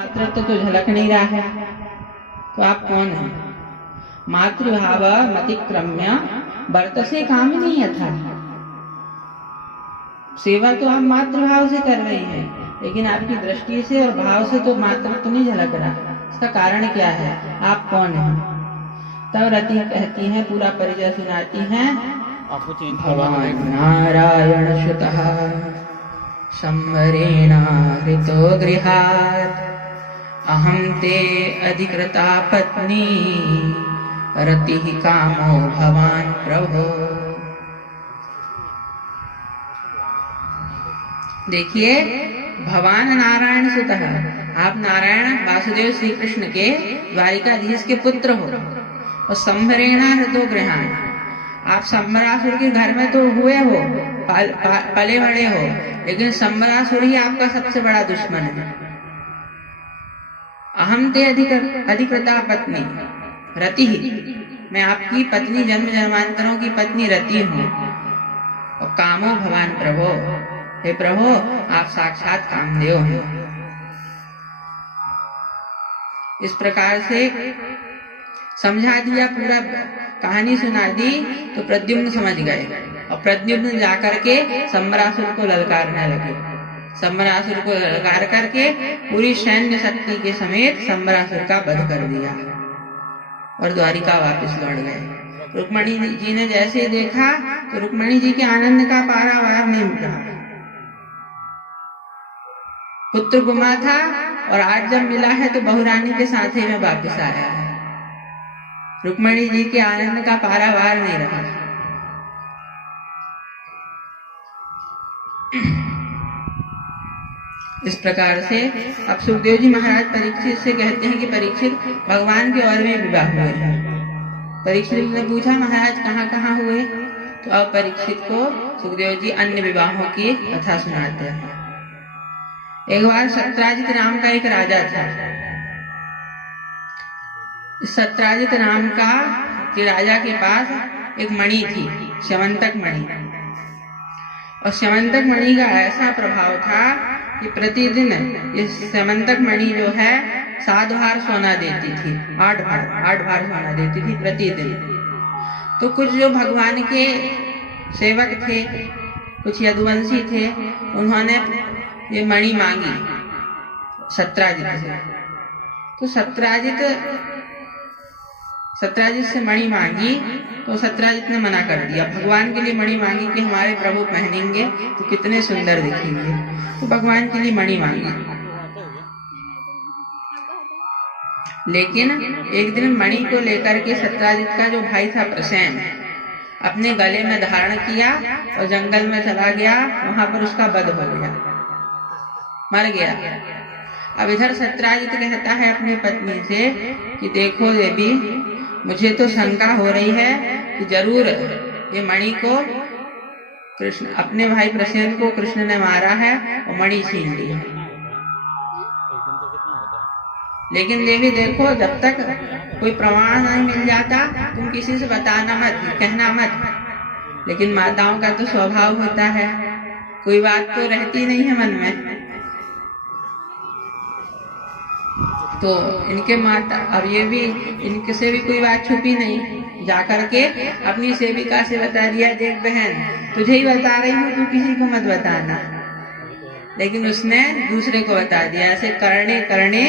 मातृत्व तो झलक नहीं रहा है, तो आप कौन हैं? मातृभाव मतिक्रम्य वर्तसे कामिनी यथा। सेवा तो आप मातृभाव से कर रही हैं, लेकिन आपकी दृष्टि से और भाव से तो मातृत्व नहीं झलक रहा। इसका कारण क्या है? आप कौन हैं? तब रति कहती हैं, पूरा परिचय सुनाती हैं। भवान नारायण श्रुतः संवरेणा हृतो गृहात् अहं ते अधिकृता पत्नी रतिः कामो भवान प्रभो। देखिए, भवान नारायण सुतः, आप नारायण वासुदेव श्री कृष्ण के द्वारिकाधीश के पुत्र हो। और संवरेणा हृतो गृहात्, आप संवरासुर के घर में तो हुए हो, पले बड़े हो, लेकिन संवरासुर ही आपका सबसे बड़ा दुश्मन है। अहम ते अधिकृता पत्नी रति, मैं आपकी पत्नी, जन्म जन्मांतरों की पत्नी रति हूँ। और कामो भवान प्रभो, हे प्रभो आप साक्षात कामदेव हैं। इस प्रकार से समझा दिया, पूरा कहानी सुना दी, तो प्रद्युम्न समझ गए। और प्रद्युम्न जाकर के संवरासुर को ललकारने लगे। संवरासुर को ललकार करके पूरी सैन्य शक्ति के समेत संवरासुर का वध कर दिया और द्वारिका वापस लौट गए। रुक्मणी जी ने जैसे देखा तो रुक्मणी जी के आनंद का पारावार नहीं मिला। पुत्र गुमा था और आज जब मिला है तो बहुरानी के साथ ही में वापस आया है। रुक्मणी जी के आनंद का पारावार नहीं रहा। इस प्रकार से अब सुखदेव जी महाराज परीक्षित से कहते हैं कि परीक्षित, भगवान के और भी विवाह हुए हैं। परीक्षित ने पूछा, महाराज कहाँ कहाँ हुए? तो अब परीक्षित को सुखदेव जी अन्य विवाहों की कथा सुनाते हैं। एक बार सत्राजित नाम का एक राजा था। सत्राजित नाम का के राजा के पास एक मणि थी, स्यमंतक मणि। और स्यमंतक मणि का ऐसा प्रभाव था कि प्रतिदिन ये स्यमंतक मणि जो है 7 भार सोना देती थी, 8 भार सोना देती थी प्रतिदिन। तो कुछ जो भगवान के सेवक थे, कुछ यदुवंशी थे, उन्होंने ये मणि मांगी सत्राजित से। तो सत्राजित से मणि मांगी तो सत्राजित ने मना कर दिया। भगवान के लिए मणि मांगी कि हमारे प्रभु पहनेंगे तो कितने सुंदर दिखेंगे, तो भगवान के लिए मणि मांगी। लेकिन एक दिन मणि को लेकर के सत्राजित का जो भाई था प्रसेन, अपने गले में धारण किया और जंगल में चला गया। वहां पर उसका वध हो गया, मर गया। अब इधर सत्राजित कहता है अपनी पत्नी से कि देखो देवी, मुझे तो शंका हो रही है कि जरूर ये मणि को कृष्ण, अपने भाई प्रसेन को कृष्ण ने मारा है और मणि छीन ली है। लेकिन देवी देखो, जब तक कोई प्रमाण नहीं मिल जाता तुम किसी से बताना मत, कहना मत। लेकिन माताओं का तो स्वभाव होता है, कोई बात तो रहती नहीं है मन में। तो इनके माता, अब ये भी इनके से भी कोई बात छुपी नहीं, जाकर के अपनी सेविका से बता दिया, देख बहन तुझे ही बता रही हूँ, तू किसी को मत बताना। लेकिन उसने दूसरे को बता दिया। ऐसे करने करने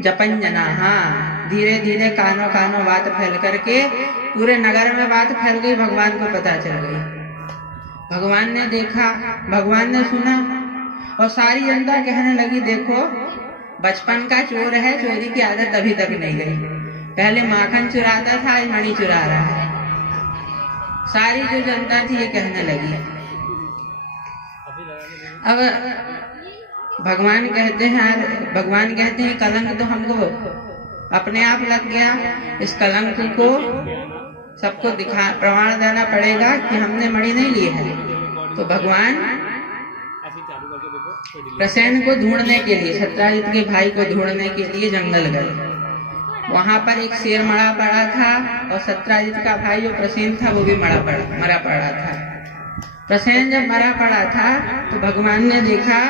जपन जना, हाँ, धीरे धीरे कानों कानों बात फैल करके पूरे नगर में बात फैल गई। भगवान को पता चल गई, भगवान ने देखा, भगवान ने सुना, और सारी जनता कहने लगी देखो बचपन का चोर है, चोरी की आदत अभी तक नहीं गई। पहले माखन चुराता था, आज मणि चुरा रहा है। सारी जो जनता थी ये कहने लगी। अब भगवान कहते हैं कलंक तो हमको अपने आप लग गया। इस कलंक को सबको प्रमाण देना पड़ेगा कि हमने मणि नहीं ली है। तो भगवान प्रसेन को ढूंढने के लिए, सत्राजित के भाई को ढूंढने के लिए जंगल गए। वहां पर एक शेर मरा पड़ा था और सत्राजित का भाई जो प्रसेन था वो भी मरा पड़ा था। प्रसेन जब मरा पड़ा था तो भगवान ने देखा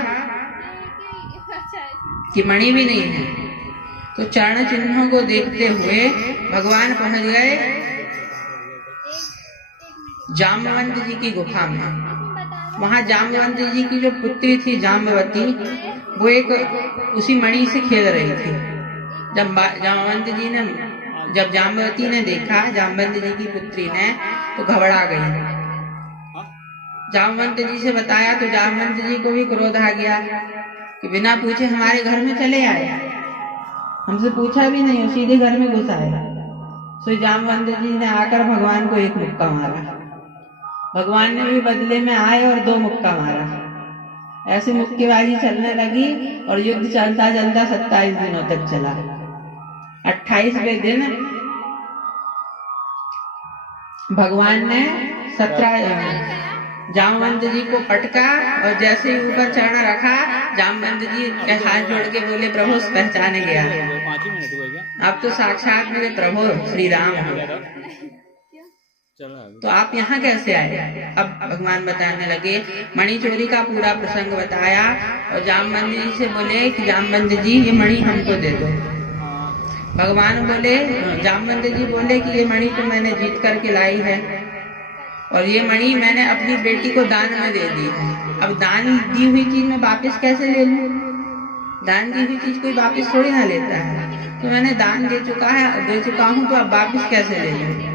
कि मणि भी नहीं है। तो चरण चिन्हों को देखते हुए भगवान पहुंच गए जामवंत जी की गुफा में। वहां जामवंत जी की जो पुत्री थी जाम्बवती, वो एक उसी मणि से खेल रही थी। जब जाम्बवती ने देखा जामवंत जी की पुत्री ने, तो घबरा गई। जामवंत जी से बताया तो जामवंत जी को भी क्रोध आ गया कि बिना पूछे हमारे घर में चले आए, हमसे पूछा भी नहीं, सीधे घर में घुस आए। तो जामवंत जी ने आकर भगवान को एक मुक्का मारा। भगवान ने भी बदले में आए और 2 मुक्का मारा। ऐसे मुक्केबाजी चलने लगी और युद्ध चलता चलता 27 दिनों तक चला। 28वें दिन भगवान ने जामवंत जी को पटका और जैसे ही ऊपर चढ़ रखा, जामवंत जी के हाथ जोड़ के बोले, प्रभु पहचाने गया, अब तो साक्षात मेरे प्रभु श्री राम हो, तो आप यहाँ कैसे आए? अब भगवान बताने लगे, मणि चोरी का पूरा प्रसंग बताया और जामवंत जी से बोले कि जामवंत जी ये मणि हमको दे दो। भगवान बोले, जामवंत जी बोले कि ये मणि तो मैंने जीत करके लाई है और ये मणि मैंने अपनी बेटी को दान में दे दी है। अब दान दी हुई चीज मैं वापस कैसे ले लूं? दान दी हुई चीज कोई वापस थोड़ी ना लेता है। तो मैंने दान दे चुका हूँ, तो अब वापस कैसे ले लूं?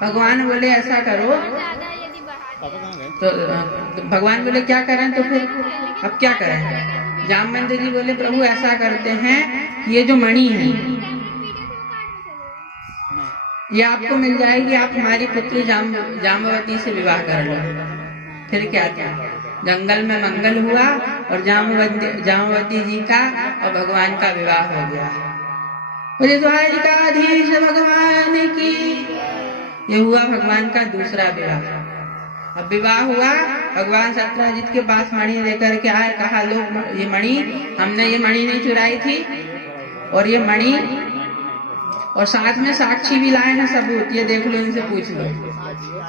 भगवान बोले ऐसा करो, तो भगवान बोले क्या करें? तो फिर अब क्या करें? जामवंत जी बोले, प्रभु ऐसा करते हैं कि ये जो मणि है ये आपको मिल जाएगी, आप हमारी पुत्री जाम्बवती से विवाह कर लो। फिर क्या था, जंगल में मंगल हुआ और जाम्बवती जी का और भगवान का विवाह हो गया। बोले द्वारिकाधीश भगवान की। ये हुआ भगवान का दूसरा विवाह। अब विवाह हुआ, भगवान सत्यजित के पास मणि लेकर के आए, कहा लो ये मणि, हमने ये मणि नहीं चुराई थी, और ये मणि और साथ में साक्षी भी लाए हैं, सबूत, ये देख लो, इनसे पूछ लो,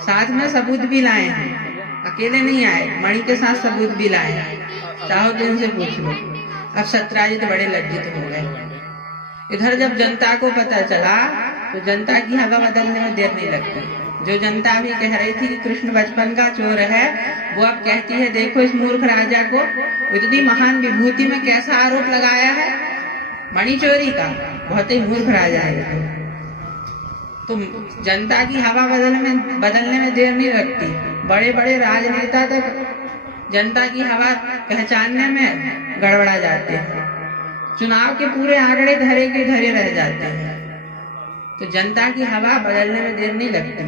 साथ में सबूत भी लाए हैं, अकेले नहीं आए, मणि के साथ सबूत भी लाए हैं, चाहो तो इनसे पूछ लो। अब सत्यजित बड़े लज्जित हो गए। इधर जब जनता को पता चला तो जनता की हवा बदलने में देर नहीं लगती। जो जनता भी कह रही थी कि कृष्ण बचपन का चोर है, वो अब कहती है देखो इस मूर्ख राजा को इतनी महान विभूति में कैसा आरोप लगाया है, मणि चोरी का, बहुत ही मूर्ख राजा है। तो जनता की हवा बदलने में देर नहीं लगती। बड़े बड़े राजनेता तक जनता की हवा पहचानने में गड़बड़ा जाते हैं। चुनाव के पूरे आंकड़े धरे के धरे रह जाते हैं। तो जनता की हवा बदलने में देर नहीं लगती।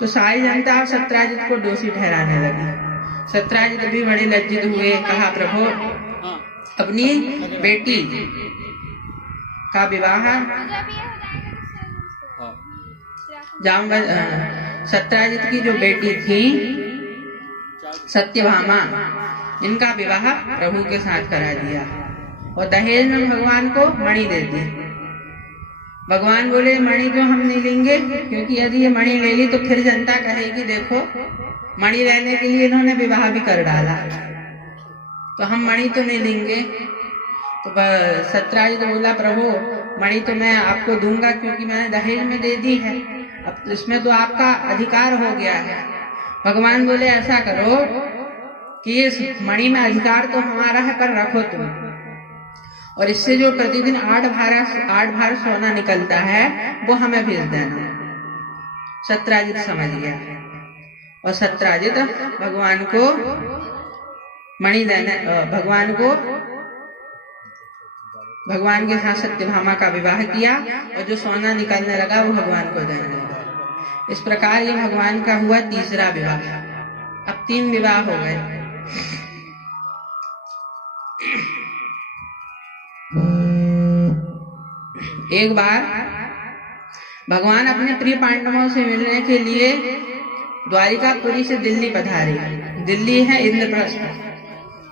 तो सारी जनता अब सत्यजित को दोषी ठहराने लगी। सत्यजित भी बड़े लज्जित हुए, कहा प्रभु अपनी बेटी का विवाह सत्यजित की जो बेटी थी सत्यभामा, इनका विवाह प्रभु के साथ करा दिया और दहेज में भगवान को मणि दे दी। भगवान बोले मणि तो हम नहीं लेंगे, क्योंकि यदि ये मणि ले ली तो फिर जनता कहेगी देखो मणि लेने के लिए इन्होंने विवाह भी कर डाला, तो हम मणि तो नहीं लेंगे। तो सत्यजित बोला प्रभु मणि तो मैं आपको दूंगा क्योंकि मैंने दहेज में दे दी है, अब तो इसमें तो आपका अधिकार हो गया है। भगवान बोले ऐसा करो कि इस मणि में अधिकार तो हमारा है, पर रखो तुम, और इससे जो प्रतिदिन 8 भार सोना निकलता है वो हमें भेज देना। सत्यजित समझ गया और सत्यजित भगवान को मणि देने, भगवान के साथ सत्यभामा का विवाह किया और जो सोना निकलने लगा वो भगवान को देने लगा। इस प्रकार ये भगवान का हुआ तीसरा विवाह। अब 3 विवाह हो गए। एक बार भगवान अपने प्रिय पांडवों से मिलने के लिए द्वारिकापुरी से दिल्ली पधारे। दिल्ली है इंद्रप्रस्थ,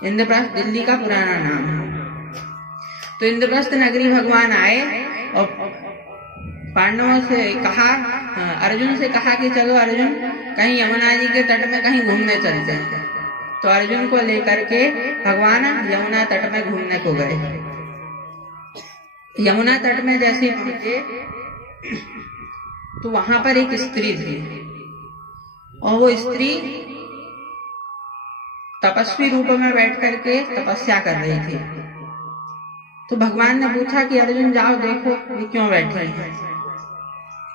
इंद्रप्रस्थ दिल्ली का पुराना नाम है। तो इंद्रप्रस्थ नगरी भगवान आए और पांडवों से कहा, अर्जुन से कहा कि चलो अर्जुन कहीं यमुना जी के तट में कहीं घूमने चलते हैं। तो अर्जुन को लेकर के भगवान यमुना तट में घूमने को गए। यमुना तट में जैसे पहुंचे तो वहां पर एक स्त्री थी और वो स्त्री तपस्वी रूप में बैठ करके तपस्या कर रही थी। तो भगवान ने पूछा कि अर्जुन जाओ देखो ये क्यों बैठी है,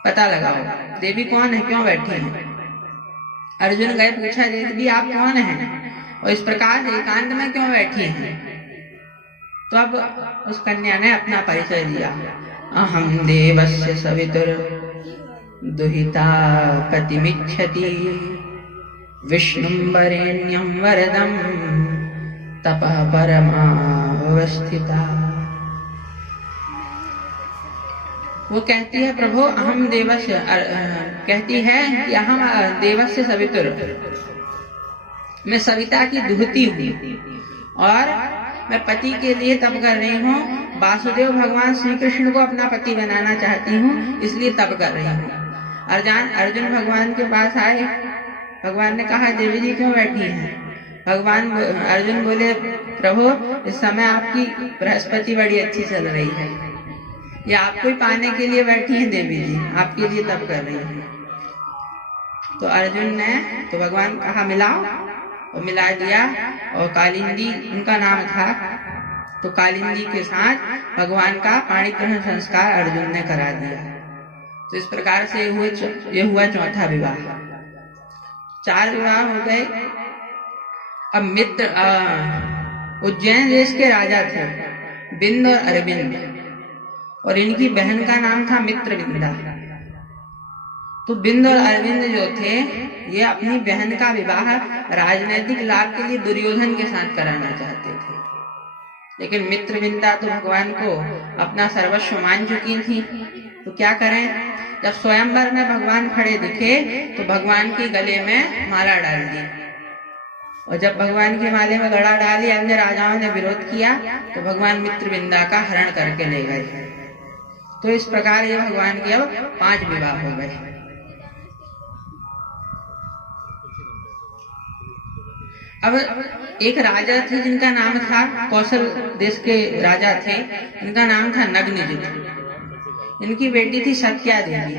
पता लगाओ देवी कौन है, क्यों बैठी है। अर्जुन गए, पूछा देवी आप कौन हैं और इस प्रकार एकांत में क्यों बैठी हैं। तो अब उस कन्या ने अपना परिचय दिया, अहम देवस्य सवितुर दुहिता पतिमिच्छति विष्णुं वरेण्यं वरदं तपः परमावस्थिता। वो कहती है प्रभु अहम देवस्य, कहती है कि अहम देवस्य सवितुर, मैं सविता की दुहिती हूँ और मैं पति के लिए तप कर रही हूँ। वासुदेव भगवान श्री कृष्ण को अपना पति बनाना चाहती हूँ, इसलिए तप कर रही हूँ। अर्जुन भगवान के पास आए, भगवान ने कहा देवी जी क्यों बैठी हैं। अर्जुन बोले प्रभु इस समय आपकी बृहस्पति बड़ी अच्छी चल रही है, ये आपको ही पाने के लिए बैठी हैं देवी जी, आपके लिए तप कर रही है। तो अर्जुन ने तो भगवान कहा मिलाओ, और मिला दिया और कालिंदी उनका नाम था, तो कालिंदी के साथ भगवान का पाणी ग्रहण संस्कार अर्जुन ने करा दिया। तो इस प्रकार से ये हुआ चौथा विवाह। 4 विवाह हो गए। अब मित्र उज्जैन देश के राजा थे बिंद और अरविंद, और इनकी बहन का नाम था मित्रविंदा। तो बिंद और अरविंद जो थे ये अपनी बहन का विवाह राजनैतिक लाभ के लिए दुर्योधन के साथ कराना चाहते थे, लेकिन मित्रविंदा तो भगवान को अपना सर्वस्व मान चुकी थी। तो क्या करें, जब स्वयंवर में भगवान खड़े दिखे तो भगवान के गले में माला डाल दी, और जब भगवान के माले में गला डाली अन्य राजाओं ने विरोध किया तो भगवान मित्रविंदा का हरण करके ले गए। तो इस प्रकार ये भगवान के अब 5 विवाह हो गए। अब एक राजा थे जिनका नाम था, कौशल देश के राजा थे, इनका नाम था नग्नजित। इनकी बेटी थी सत्या देवी।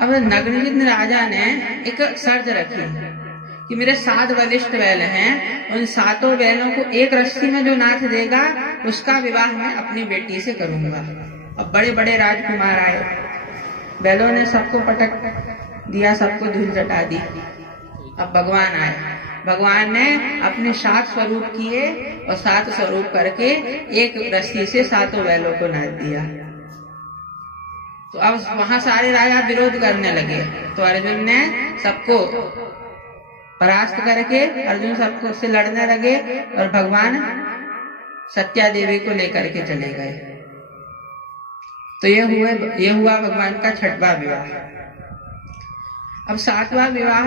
अब नग्नजित राजा ने एक शर्त रखी कि मेरे 7 बलिष्ठ बैल हैं, उन 7 बैलों को एक रस्सी में जो नाथ देगा उसका विवाह मैं अपनी बेटी से करूंगा। अब बड़े बड़े राजकुमार आए, बैलों ने सबको पटक दिया, सबको धूल चटा दी। अब भगवान आए, भगवान ने अपने 7 स्वरूप किए और 7 स्वरूप करके एक रस्सी से 7 बैलों को नाथ दिया। तो अब वहां सारे राजा विरोध करने लगे, तो अर्जुन ने सबको परास्त करके अर्जुन सबको से लड़ने लगे और भगवान सत्या देवी को लेकर के चले गए। तो ये हुआ भगवान का 6वां विवाह। अब 7वां विवाह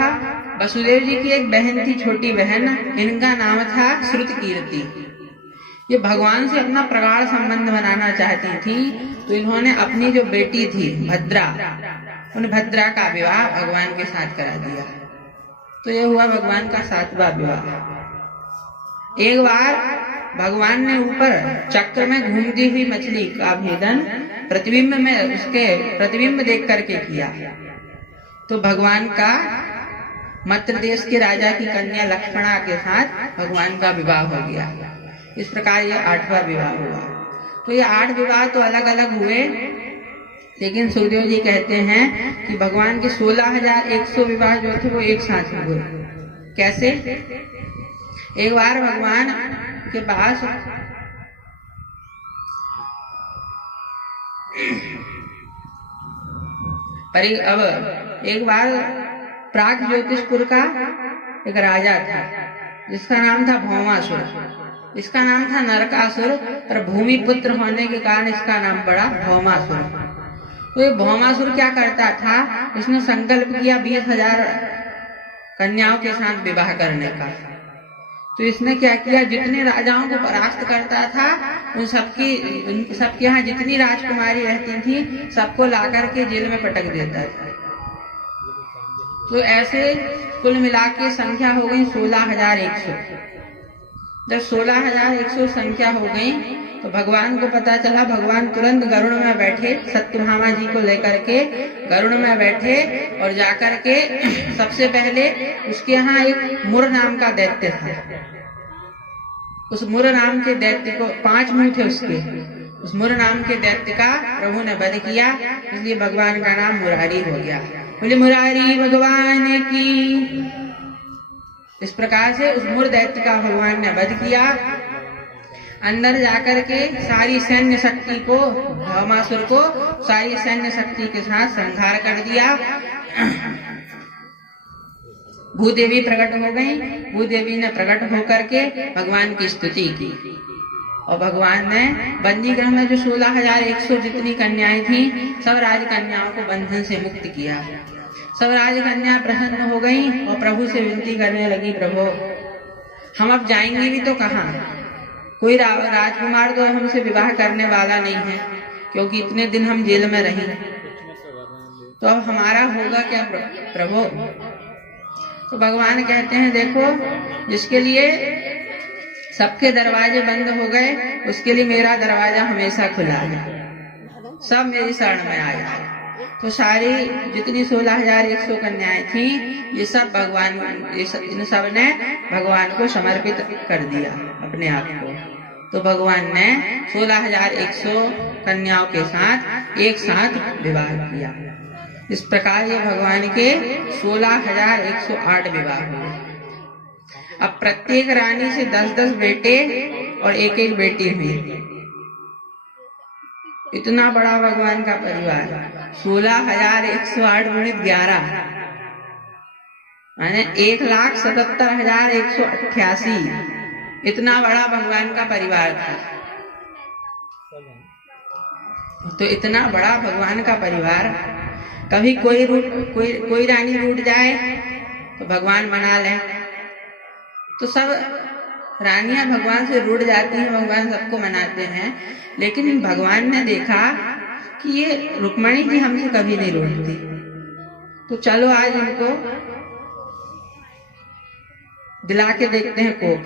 वसुदेव जी की एक बहन थी, छोटी बहन, इनका नाम था श्रुतकीर्ति। ये भगवान से अपना प्रगाढ़ संबंध बनाना चाहती थी, तो इन्होंने अपनी जो बेटी थी भद्रा, उन भद्रा का विवाह भगवान के साथ करा दिया। तो ये हुआ भगवान का 7वां विवाह। एक बार भगवान ने ऊपर चक्र में घूमती हुई मछली का भेदन प्रतिबिंब में उसके प्रतिबिंब देख करके किया। तो भगवान का मत्र देश के राजा की कन्या लक्ष्मणा के साथ भगवान का विवाह हो गया। इस प्रकार ये 8वां विवाह हुआ। तो ये 8 विवाह तो अलग अलग हुए, लेकिन सुखदेव जी कहते हैं कि भगवान के 16,100 विवाह जो थे वो एक साथ हुए। कैसे? एक बार भगवान के पास अब एक बार प्राग ज्योतिषपुर का एक राजा था जिसका नाम था भौमासुर। इसका नाम था नरकासुर, पर भूमि पुत्र होने के कारण इसका नाम पड़ा भौमासुर। तो ये भौमासुर क्या करता था, इसने संकल्प किया 20,000 कन्याओं के साथ विवाह करने का। तो इसने क्या किया, जितने राजाओं को परास्त करता था उन सबके यहाँ जितनी राजकुमारी रहती थी सबको लाकर के जेल में पटक देता था। तो ऐसे कुल मिला के संख्या हो गई 16,100। जब 16,100 संख्या हो गई तो भगवान को पता चला, भगवान तुरंत गरुड़ में बैठे, सत्यभामा जी को लेकर के गरुड़ में बैठे और जाकर के सबसे पहले उसके यहाँ एक मुर नाम का दैत्य था। उस मुर नाम के दैत्य को 5 मुंह थे उसके, उस मुर नाम के दैत्य का प्रभु ने वध किया, इसलिए भगवान का नाम मुरारी हो गया। बोले मुरारी भगवान की। इस प्रकार से उस मुर दैत्य का भगवान ने वध किया। अंदर जाकर के सारी सैन्य शक्ति को, भौमासुर को सारी सैन्य शक्ति के साथ संहार कर दिया। भूदेवी प्रकट हो गई। भूदेवी ने प्रकट होकर के भगवान की स्तुति की और भगवान ने बंदी गृह में जो 16,100 जितनी कन्याएं थी, सब राजकन्याओं को बंधन से मुक्त किया। सब राजकन्या प्रसन्न हो गई और प्रभु से विनती करने लगी, प्रभु हम अब जाएंगे भी तो कहाँ? कोई राजकुमार तो हमसे विवाह करने वाला नहीं है, क्योंकि इतने दिन हम जेल में रहे, तो अब हमारा होगा क्या प्रभु? तो भगवान कहते हैं, देखो जिसके लिए सबके दरवाजे बंद हो गए, उसके लिए मेरा दरवाजा हमेशा खुला है। सब मेरी शरण में आ जाए। तो सारी जितनी 16,100 कन्याएं थी, ये सब भगवान, इन सब ने भगवान को समर्पित कर दिया अपने आप को। तो भगवान ने 16,100 कन्याओं के साथ एक साथ विवाह किया। इस प्रकार ये भगवान के 16,108 विवाह हुए। अब प्रत्येक रानी से 10-10 बेटे और एक बेटी हुई। इतना बड़ा भगवान का परिवार, 16,108 गुणित 11 माने 1,77,188। इतना बड़ा भगवान का परिवार था। तो इतना बड़ा भगवान का परिवार, कभी कोई रानी रूठ जाए तो भगवान मना ले। तो सब रानियां भगवान से रूठ जाती हैं, भगवान सबको मनाते हैं। लेकिन भगवान ने देखा कि ये रुक्मणी जी हमसे कभी नहीं रूठती, तो चलो आज इनको दिला के देखते हैं कोप,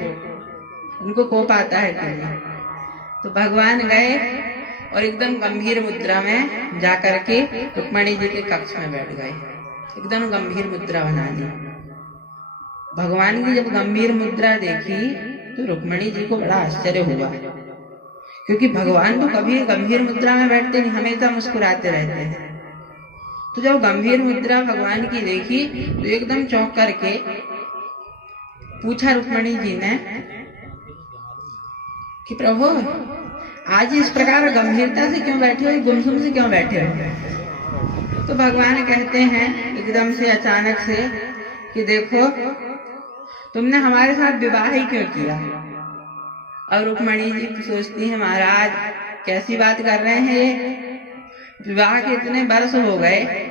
इनको कोप आता है कि नहीं। तो भगवान गए और एकदम गंभीर मुद्रा में जाकर के रुक्मणी जी के कक्ष में बैठ गए। एकदम गंभीर मुद्रा बना ली। भगवान की जब गंभीर मुद्रा देखी तो रुक्मणी जी को बड़ा आश्चर्य हुआ, क्योंकि भगवान तो कभी गंभीर मुद्रा में बैठते नहीं, हमेशा मुस्कुराते रहते हैं। तो जब गंभीर मुद्रा भगवान की देखी तो एकदम चौंक करके पूछा रुक्मणी जी ने कि प्रभु आज इस प्रकार गंभीरता से क्यों बैठे हो, गुमसुम से क्यों बैठे हो? तो भगवान कहते हैं एकदम से अचानक से कि देखो तुमने हमारे साथ विवाह ही क्यों किया? और रुक्मणी जी सोचती है, महाराज कैसी बात कर रहे हैं ये? विवाह के इतने वर्ष हो गए,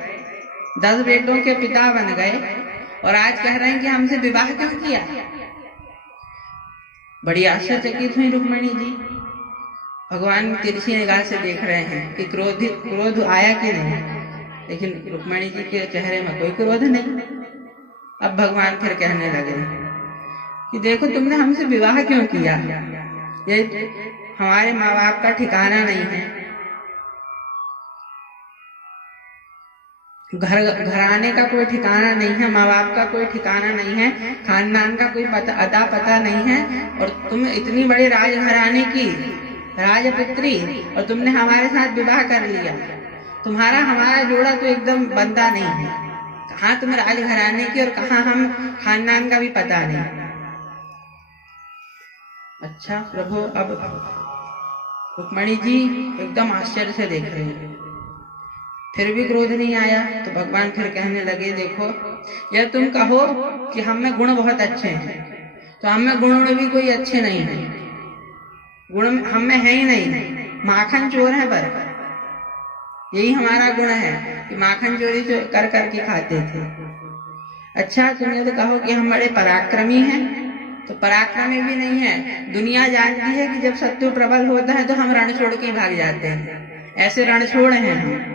10 बेटों के पिता बन गए और आज कह रहे हैं कि हमसे विवाह क्यों किया? बड़ी आश्चर्यचकित हुई रुक्मणी जी। भगवान तिरछी निगाह से देख रहे हैं कि क्रोध आया कि नहीं, लेकिन रुक्मणी जी के चेहरे में कोई क्रोध नहीं। अब भगवान फिर कहने लगे कि देखो तुमने हमसे विवाह क्यों किया? ये हमारे माँ बाप का ठिकाना नहीं है, घराने का कोई ठिकाना नहीं है, माँ बाप का कोई ठिकाना नहीं है, खानदान का कोई अता पता नहीं है, और तुम इतनी बड़ी राजघराने की राजपुत्री और तुमने हमारे साथ विवाह कर लिया। तुम्हारा हमारा जोड़ा तो एकदम बनता नहीं है। कहाँ तुम राजघराने की और कहाँ हम खानदान का भी पता नहीं। अच्छा प्रभु, अब रुक्मणी जी एकदम आश्चर्य से देख रहे हैं, फिर भी क्रोध नहीं आया। तो भगवान फिर कहने लगे, देखो यह तुम कहो कि हम में गुण बहुत अच्छे हैं, तो हम में गुणों में भी कोई अच्छे नहीं है, गुण हम में है ही नहीं, माखन चोर है पर यही हमारा गुण है कि माखन चोरी कर करके खाते थे। अच्छा तुमने तो कहो कि हम बड़े पराक्रमी हैं, तो पराक्रमी भी नहीं है। दुनिया जानती है कि जब शत्रु प्रबल होता है तो हम रण छोड़ के भाग जाते हैं, ऐसे रण छोड़ हैं हम।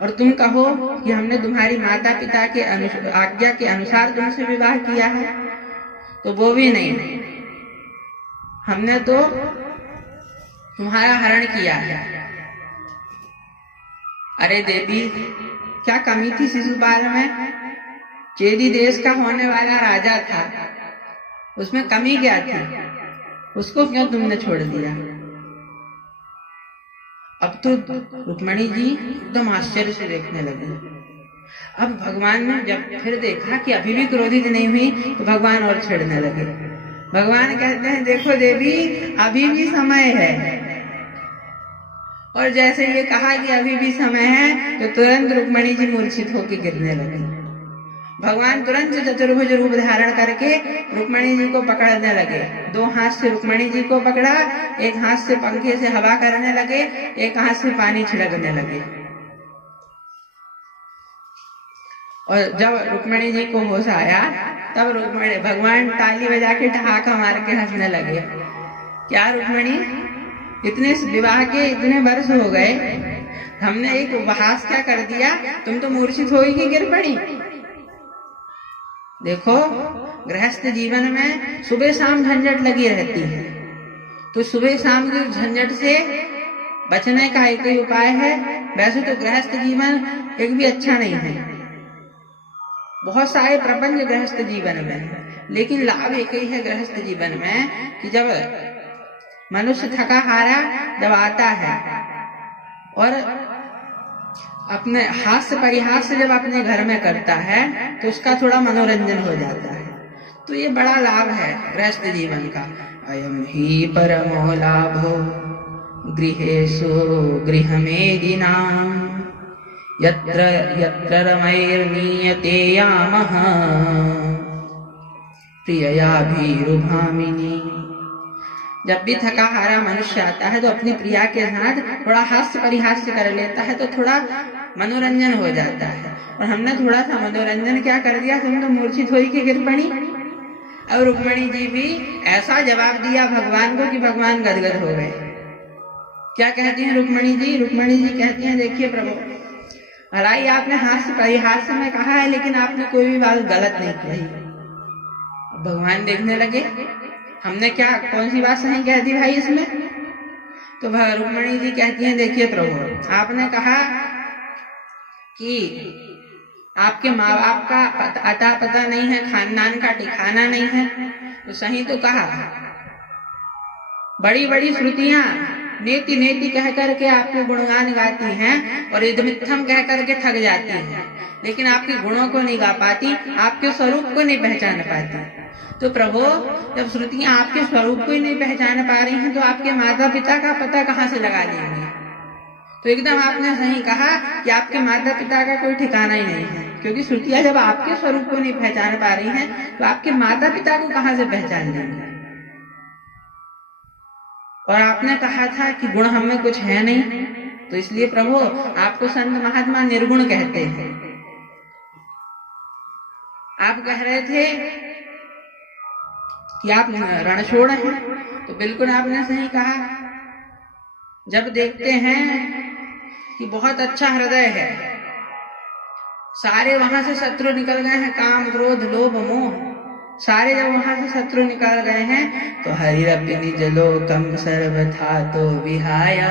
और तुम कहो कि हमने तुम्हारी माता पिता के आज्ञा के अनुसार तुमसे विवाह किया है, तो वो भी नहीं, हमने तो तुम्हारा हरण किया है। अरे देवी, क्या कमी थी शिशुपाल में? चेदी देश का होने वाला राजा था, उसमें कमी क्या थी? उसको क्यों तुमने छोड़ दिया? अब तो रुक्मिणी जी एकदम आश्चर्य से देखने लगे। अब भगवान ने जब फिर देखा कि अभी भी क्रोधित नहीं हुई, तो भगवान और छेड़ने लगे। भगवान कहते हैं, देखो देवी, अभी भी समय है। और जैसे ये कहा कि अभी भी समय है, तो तुरंत रुक्मिणी जी मूर्छित होकर गिरने लगी। भगवान तुरंत चतुर्भुज रूप धारण करके रुक्मिणी जी को पकड़ने लगे। दो हाथ से रुक्मिणी जी को पकड़ा, एक हाथ से पंखे से हवा करने लगे, एक हाथ से पानी छिड़कने लगे। और जब रुक्मिणी जी को होश आया, तब भगवान ताली बजा के ठहाका मार के हंसने लगे। क्या रुक्मिणी, इतने विवाह के इतने वर्ष हो गए, हमने एक उपहास क्या कर दिया, तुम तो मूर्छित हो ही गिर पड़ी। देखो, गृहस्थ जीवन में सुबह शाम झंझट लगी रहती है, तो सुबह शाम की झंझट से बचने का एक ही उपाय है। वैसे तो गृहस्थ जीवन एक भी अच्छा नहीं है, बहुत सारे प्रपंच गृहस्थ जीवन में, लेकिन लाभ एक ही है गृहस्थ जीवन में कि जब मनुष्य थका हारा जब आता है और अपने हास्य परिहास से जब अपने घर में करता है, तो उसका थोड़ा मनोरंजन हो जाता है। तो ये बड़ा लाभ है गृहस्थ जीवन का। अयम ही परमो लाभो गृहेषु गृहमेदिनां यत्र यत्र रमैर्नीयते यामः प्रिययाभिरुभामिनी। जब भी थका हारा मनुष्य आता है तो अपनी प्रिया के साथ थोड़ा हास्य परिहास कर लेता है, तो थोड़ा मनोरंजन हो जाता है। और हमने थोड़ा सा मनोरंजन क्या कर दिया, तुम तो मूर्छित होई के गिर पड़ी। अब रुक्मिणी जी भी ऐसा जवाब दिया भगवान को कि भगवान गदगद हो गए। क्या कहती हैं रुक्मिणी जी? रुक्मिणी जी कहती हैं, देखिए प्रभु, भलाई आपने हास्य परिहास में कहा है, लेकिन आपने कोई भी बात गलत नहीं कही। भगवान देखने लगे, हमने क्या कौन सी बात सही कह दी भाई इसमें? तो रुक्मिणी जी कहती हैं, देखिए प्रभु, आपने कहा कि आपके माँ बाप का अता पता नहीं है, खानदान का ठिकाना नहीं है, तो सही तो कहा। बड़ी बड़ी श्रुतियां नेति नेति कह करके आपके गुणगान गाती हैं और इदमित्थम कह करके थक जाती हैं, लेकिन आपके गुणों को नहीं गा पाती, आपके स्वरूप को नहीं पहचान पाती। तो प्रभु, जब श्रुतियां आपके स्वरूप को ही नहीं पहचान पा रही हैं, तो आपके माता पिता का पता कहाँ से लगा लेंगे? तो एकदम आपने सही कहा कि आपके माता पिता का कोई ठिकाना ही नहीं है, क्योंकि श्रुतियां जब आपके स्वरूप को नहीं पहचान पा रही हैं, तो आपके माता पिता को कहाँ से पहचान लेंगे? और आपने कहा था कि गुण हम में कुछ है नहीं, तो इसलिए प्रभु आपको संत महात्मा निर्गुण कहते हैं। आप कह रहे थे कि आप रणछोड़ हैं, तो बिल्कुल आपने सही कहा। जब देखते हैं कि बहुत अच्छा हृदय है, सारे वहां से शत्रु निकल गए हैं, काम क्रोध लोभ मोह, सारे जब वहां से शत्रु निकल गए हैं, तो हरिरपि निज लोकम सर्वथा तो विहाया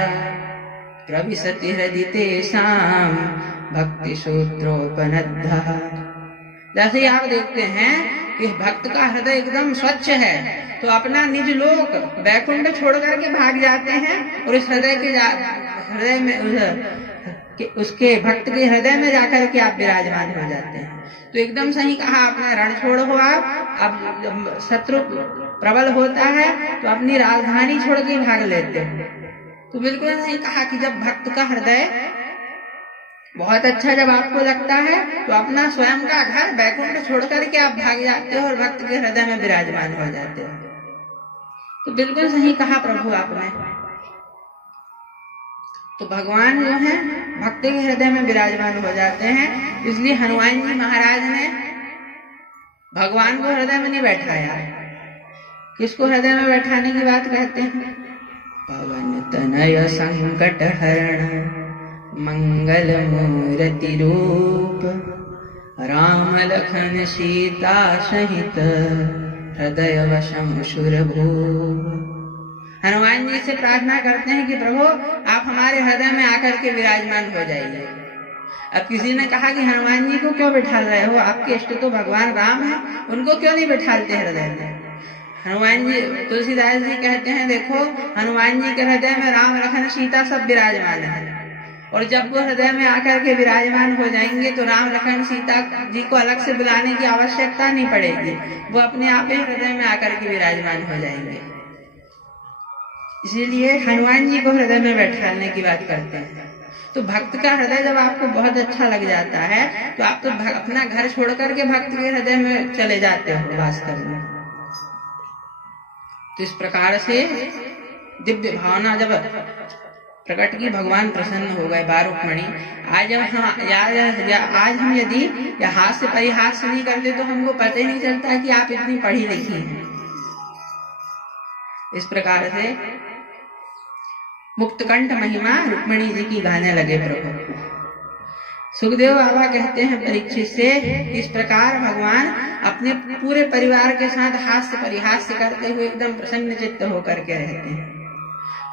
प्रविशति हृदि तेषां भक्ति सूत्रोपनद्धः। जैसे आप देखते हैं कि भक्त का हृदय एकदम स्वच्छ है, तो अपना निज लोक वैकुंठ छोड़ करके भाग जाते हैं और इस हृदय में उसके भक्त के हृदय में जाकर के आप विराजमान हो जाते हैं। तो एकदम सही कहा आपने, रण छोड़ हो आप। अब शत्रु प्रबल होता है तो अपनी राजधानी छोड़ के भाग लेते हैं। तो बिल्कुल सही कहा कि जब भक्त का हृदय बहुत अच्छा जब आपको लगता है, तो अपना स्वयं का घर वैकुंठ छोड़ करके आप भाग जाते हो और भक्त के हृदय में विराजमान हो जाते हो। तो बिल्कुल सही कहा प्रभु आपने। तो भगवान जो है भक्त के हृदय में विराजमान हो जाते हैं। इसलिए हनुमान जी महाराज ने भगवान को हृदय में नहीं बैठाया। किसको हृदय में बैठाने की बात कहते हैं? पवन तनय संकट हरण मंगल मूर्ति रूप, राम लखन सीता सहित, हृदय वशम सुरभूप। हनुमान जी से प्रार्थना करते हैं कि प्रभु आप हमारे हृदय में आकर के विराजमान हो जाइए। अब किसी ने कहा कि हनुमान जी को क्यों बिठाल रहे हो, आपके इष्ट तो भगवान राम हैं, उनको क्यों नहीं बिठालते हृदय में। हनुमान जी, तुलसीदास जी कहते हैं देखो हनुमान जी के हृदय में राम लखन सीता सब विराजमान है, और जब वो हृदय में आकर के विराजमान हो जाएंगे तो राम लखन सीता जी को अलग से बुलाने की आवश्यकता नहीं पड़ेगी, वो अपने आप ही हृदय में आकर के विराजमान हो जाएंगे। इसीलिए हनुमान जी को हृदय में बैठाने की बात करते हैं। तो भक्त का हृदय जब आपको बहुत अच्छा लग जाता है तो आप तो अपना घर छोड़ करके भक्त के हृदय में चले जाते हो वास करने। तो इस प्रकार से दिव्य भावना जब प्रकट की, भगवान प्रसन्न हो गए। बारुकमणि आज हम यदि हास्य परिहास्य नहीं करते तो हमको पता ही नहीं चलता कि आप इतनी पढ़ी लिखी हैं। इस प्रकार से मुक्तकंठ महिमा रुक्मिणी जी की गाने लगे प्रभु। सुखदेव बाबा कहते हैं परीक्षित से, इस प्रकार भगवान अपने पूरे परिवार के साथ हास्य परिहास्य करते हुए एकदम प्रसन्न चित्त होकर के रहते हैं।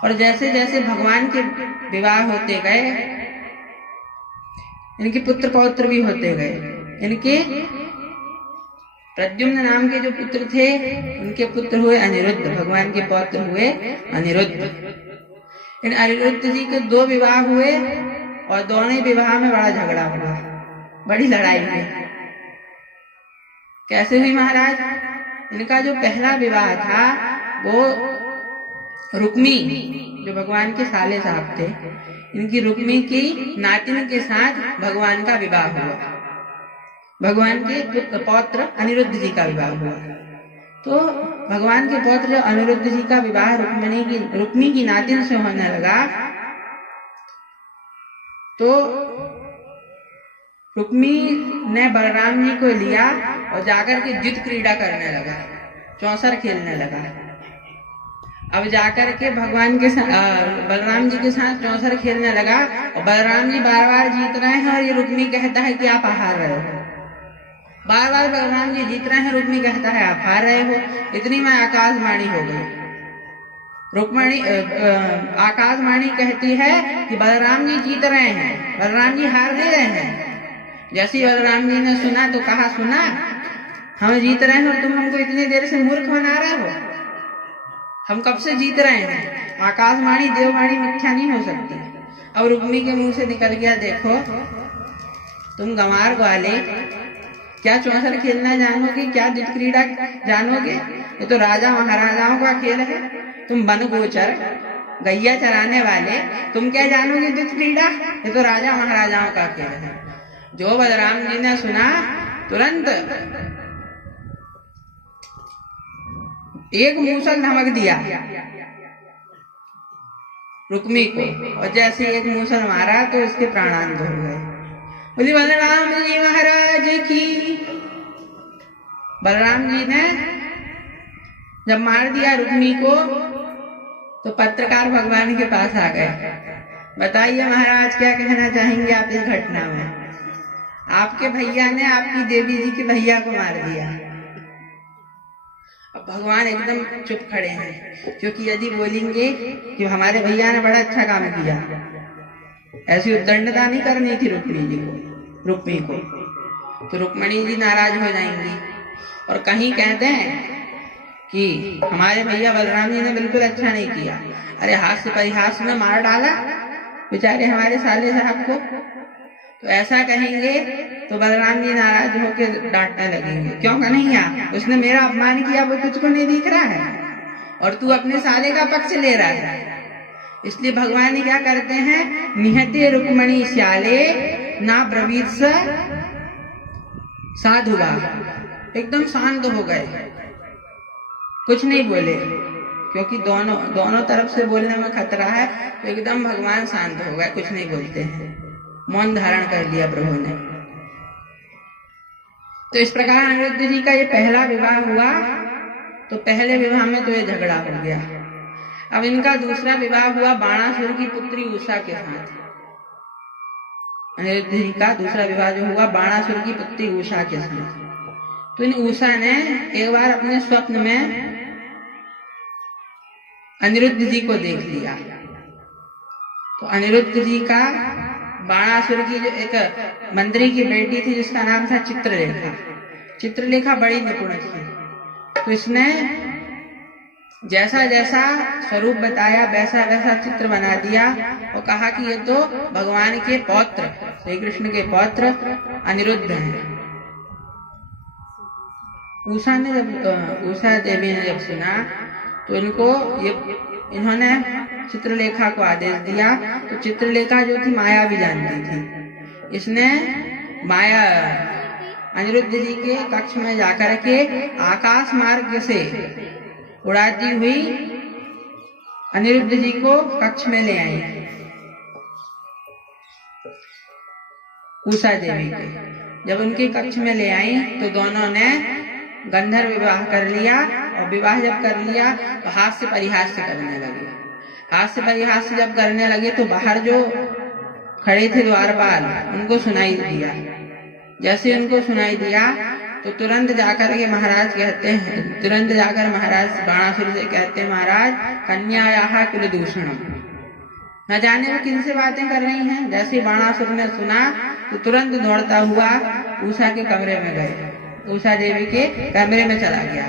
और जैसे जैसे भगवान के विवाह होते गए, इनके पुत्र पौत्र भी होते गए। इनके प्रद्युम्न नाम के जो पुत्र थे उनके पुत्र हुए अनिरुद्ध, भगवान के पौत्र हुए अनिरुद्ध। इन अनिरुद्ध जी के 2 विवाह हुए और दोनों विवाह में बड़ा झगड़ा हुआ, बड़ी लड़ाई हुई। कैसे हुई महाराज? इनका जो पहला विवाह था वो रुक्मी, जो भगवान के साले साहब थे, इनकी रुक्मी की नातिन के साथ भगवान का विवाह हुआ। भगवान के पौत्र अनिरुद्ध जी का विवाह हुआ। तो भगवान के पौत्र अनिरुद्ध जी का विवाह रुक्मी की नातिन से होने लगा। तो रुक्मी ने बलराम जी को लिया और जाकर के युद्ध क्रीड़ा करने लगा, चौसर खेलने लगा। अब जाकर के भगवान के बलराम जी के साथ चौसर खेलने लगा और बलराम जी बार बार जीत रहे हैं और ये रुक्मी कहता है कि आप हार रहे हो। बार बार बलराम जी जीत रहे हैं, रुक्मी कहता है आप हार रहे हो। इतनी में आकाशवाणी हो गई। रुक्मिणी आकाशवाणी कहती है कि बलराम जी जीत रहे हैं, बलराम जी हार नहीं रहे हैं। जैसे बलराम जी ने सुना तो कहा, सुना हम जीत रहे हैं और तुम हमको इतनी देर से मूर्ख बना रहे हो, हम कब से जीत रहे हैं। आकाशवाणी देववाणी मिथ्या नहीं हो सकती। अब रुक्मी के मुंह से निकल गया, देखो तुम गंवार ग्वाले, क्या चौसर खेलना जानोगे, क्या युद्ध क्रीड़ा जानोगे? ये तो राजा महाराजाओं का खेल है। तुम वन गोचर गैया चराने वाले, तुम क्या जानोगे युद्ध क्रीड़ा? ये तो राजा महाराजाओं का खेल है। जो बलराम जी ने सुना तुरंत एक मूसल धमक दिया रुक्मी को, और जैसे एक मूसल मारा तो उसके प्राणांत हो गए। बोली बलराम जी महाराज की। बलराम जी ने जब मार दिया रुक्मी को तो पत्रकार भगवान के पास आ गए। बताइए महाराज क्या कहना चाहेंगे आप इस घटना में? आपके भैया ने आपकी देवी जी के भैया को मार दिया। अब भगवान एकदम चुप खड़े हैं, क्योंकि यदि बोलेंगे कि हमारे भैया ने बड़ा अच्छा काम किया, ऐसी उद्दंडता नहीं करनी थी रुक्मी को, तो रुक्मिणी जी नाराज हो जाएंगी और कहीं कहते हैं कि हमारे भैया बलराम जी ने बिल्कुल अच्छा नहीं किया। अरे हास्य परिहास्य में मार डाला बेचारे हमारे साले साहब को, तो ऐसा कहेंगे तो बलराम जी नाराज होकर डांटने लगेंगे। क्यों कन्हैया, उसने मेरा अपमान किया, वो तुझको नहीं दिख रहा है और तू अपने साले का पक्ष ले रहा है। इसलिए भगवान क्या करते हैं, निहते रुक्मिणी श्याले ना ब्रवीत साधुवा, एकदम शांत हो गए, कुछ नहीं बोले, क्योंकि दोनों तरफ से बोलने में खतरा है। तो एकदम भगवान शांत हो गए, कुछ नहीं बोलते हैं, मौन धारण कर लिया प्रभु ने। तो इस प्रकार अनिरुद्ध जी का ये पहला विवाह हुआ। तो पहले विवाह में तो ये झगड़ा हो गया। अब इनका दूसरा विवाह हुआ बाणासुर की पुत्री उषा के साथ। अनिरुद्ध जी का दूसरा विवाह जो हुआ बाणासुर की पुत्री उषा के साथ। तो इन उषा ने एक बार अपने स्वप्न में अनिरुद्ध जी को देख लिया। तो अनिरुद्ध जी का बाणासुर की जो एक मंत्री की बेटी थी जिसका नाम था चित्रलेखा, चित्रलेखा बड़ी निपुण थी। तो इसने जैसा जैसा स्वरूप बताया वैसा वैसा चित्र बना दिया और कहा कि ये तो भगवान के पौत्र श्री कृष्ण के पौत्र अनिरुद्ध हैं। उषा देवी ने जब सुना तो इन्होंने चित्रलेखा को आदेश दिया। तो चित्रलेखा जो थी माया भी जानती थी। इसने माया अनिरुद्ध जी के कक्ष में जाकर के आकाश मार्ग से उड़ाती हुई अनिरुद्ध जी को कक्ष में ले आई उषा देवी के। जब उनके कक्ष में ले आई तो दोनों ने गंधर्व विवाह कर लिया। और विवाह जब कर लिया तो हास्य परिहास्य करने लगे। हास्य परिहास्य जब करने लगे तो बाहर जो खड़े थे द्वारपाल उनको सुनाई दिया। जैसे उनको सुनाई दिया तो तुरंत जाकर के महाराज कहते हैं, तुरंत जाकर महाराज बाणासुर से कहते हैं, महाराज कन्यायाः कुलदूषणम। न जाने वो किनसे बातें कर रही हैं। जैसे बाणासुर ने सुना तो तुरंत दौड़ता हुआ उषा के कमरे में गए, उषा देवी के कमरे में चला गया।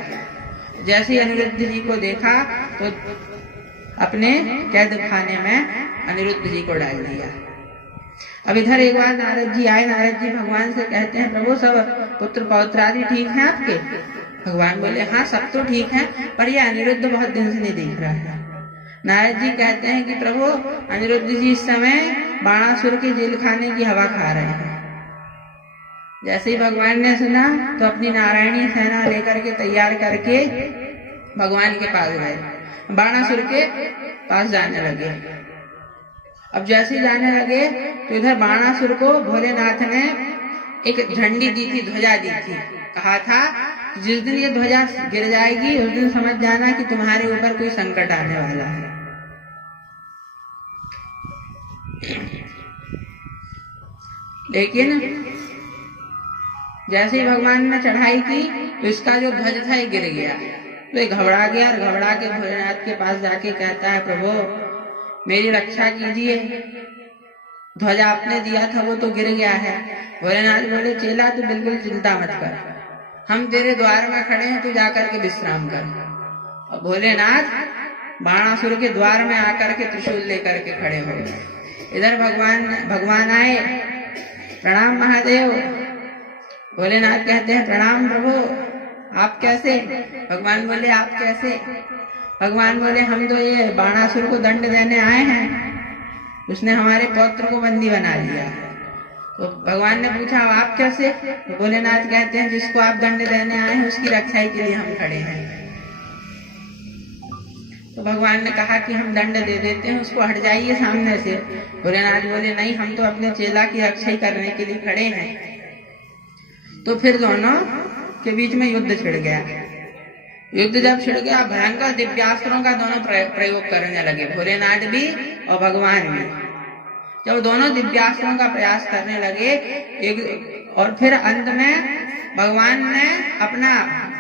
जैसे ही अनिरुद्ध जी को देखा तो अपने कैद खाने में अनिरुद्ध जी को डाल दिया। अब इधर एक बार नारद जी आए। नारद जी भगवान से कहते हैं, प्रभु सब पुत्र पौत्र आदि ठीक हैं आपके? भगवान बोले, हाँ सब तो ठीक है, पर यह अनिरुद्ध बहुत दिन से नहीं दिख रहा है। नारद जी कहते हैं कि प्रभु अनिरुद्ध जी इस समय बाणासुर के जेल खाने की हवा खा रहे हैं। जैसे ही भगवान ने सुना तो अपनी नारायणी सेना लेकर के तैयार करके भगवान के पास गए, बाणासुर के पास जाने लगे। अब जैसे ही जाने लगे तो इधर बाणासुर को भोलेनाथ ने एक झंडी दी थी, ध्वजा दी थी। कहा था जिस दिन ये ध्वजा गिर जाएगी उस दिन समझ जाना कि तुम्हारे ऊपर कोई संकट आने वाला है। लेकिन जैसे ही भगवान ने चढ़ाई की तो इसका जो ध्वज था ये गिर गया। तो ये घबरा गया और घबरा के भोलेनाथ के पास जाके कहता है, प्रभु मेरी रक्षा कीजिए, ध्वजा आपने दिया था वो तो गिर गया है। भोलेनाथ बोले, चेला तू बिल्कुल चिंता मत कर, हम तेरे द्वार में खड़े हैं, तू जाकर के विश्राम कर। और भोलेनाथ बाणासुर के द्वार में आकर के त्रिशूल लेकर के खड़े हो गए। इधर भगवान आए, प्रणाम महादेव। भोलेनाथ कहते हैं, प्रणाम प्रभु, आप कैसे? भगवान बोले, आप कैसे? भगवान बोले, हम तो ये बाणासुर को दंड देने आए हैं, उसने हमारे पौत्र को बंदी बना लिया। तो भगवान ने पूछा, आप कैसे? तो भोलेनाथ कहते हैं, जिसको आप दंड देने आए हैं उसकी रक्षा के लिए हम खड़े हैं। तो भगवान ने कहा कि हम दंड दे देते हैं, उसको हट जाइए सामने से। भोलेनाथ बोले, नहीं, हम तो अपने चेला की रक्षा ही करने के लिए खड़े हैं। तो फिर दोनों के बीच में युद्ध छिड़ गया। युद्ध जब छिड़ गया, भयंकर दिव्यास्त्रों का दोनों प्रयोग करने लगे, भोलेनाथ भी और भगवान भी। जब दोनों दिव्यास्त्रों का प्रयास करने लगे और फिर अंत में भगवान ने अपना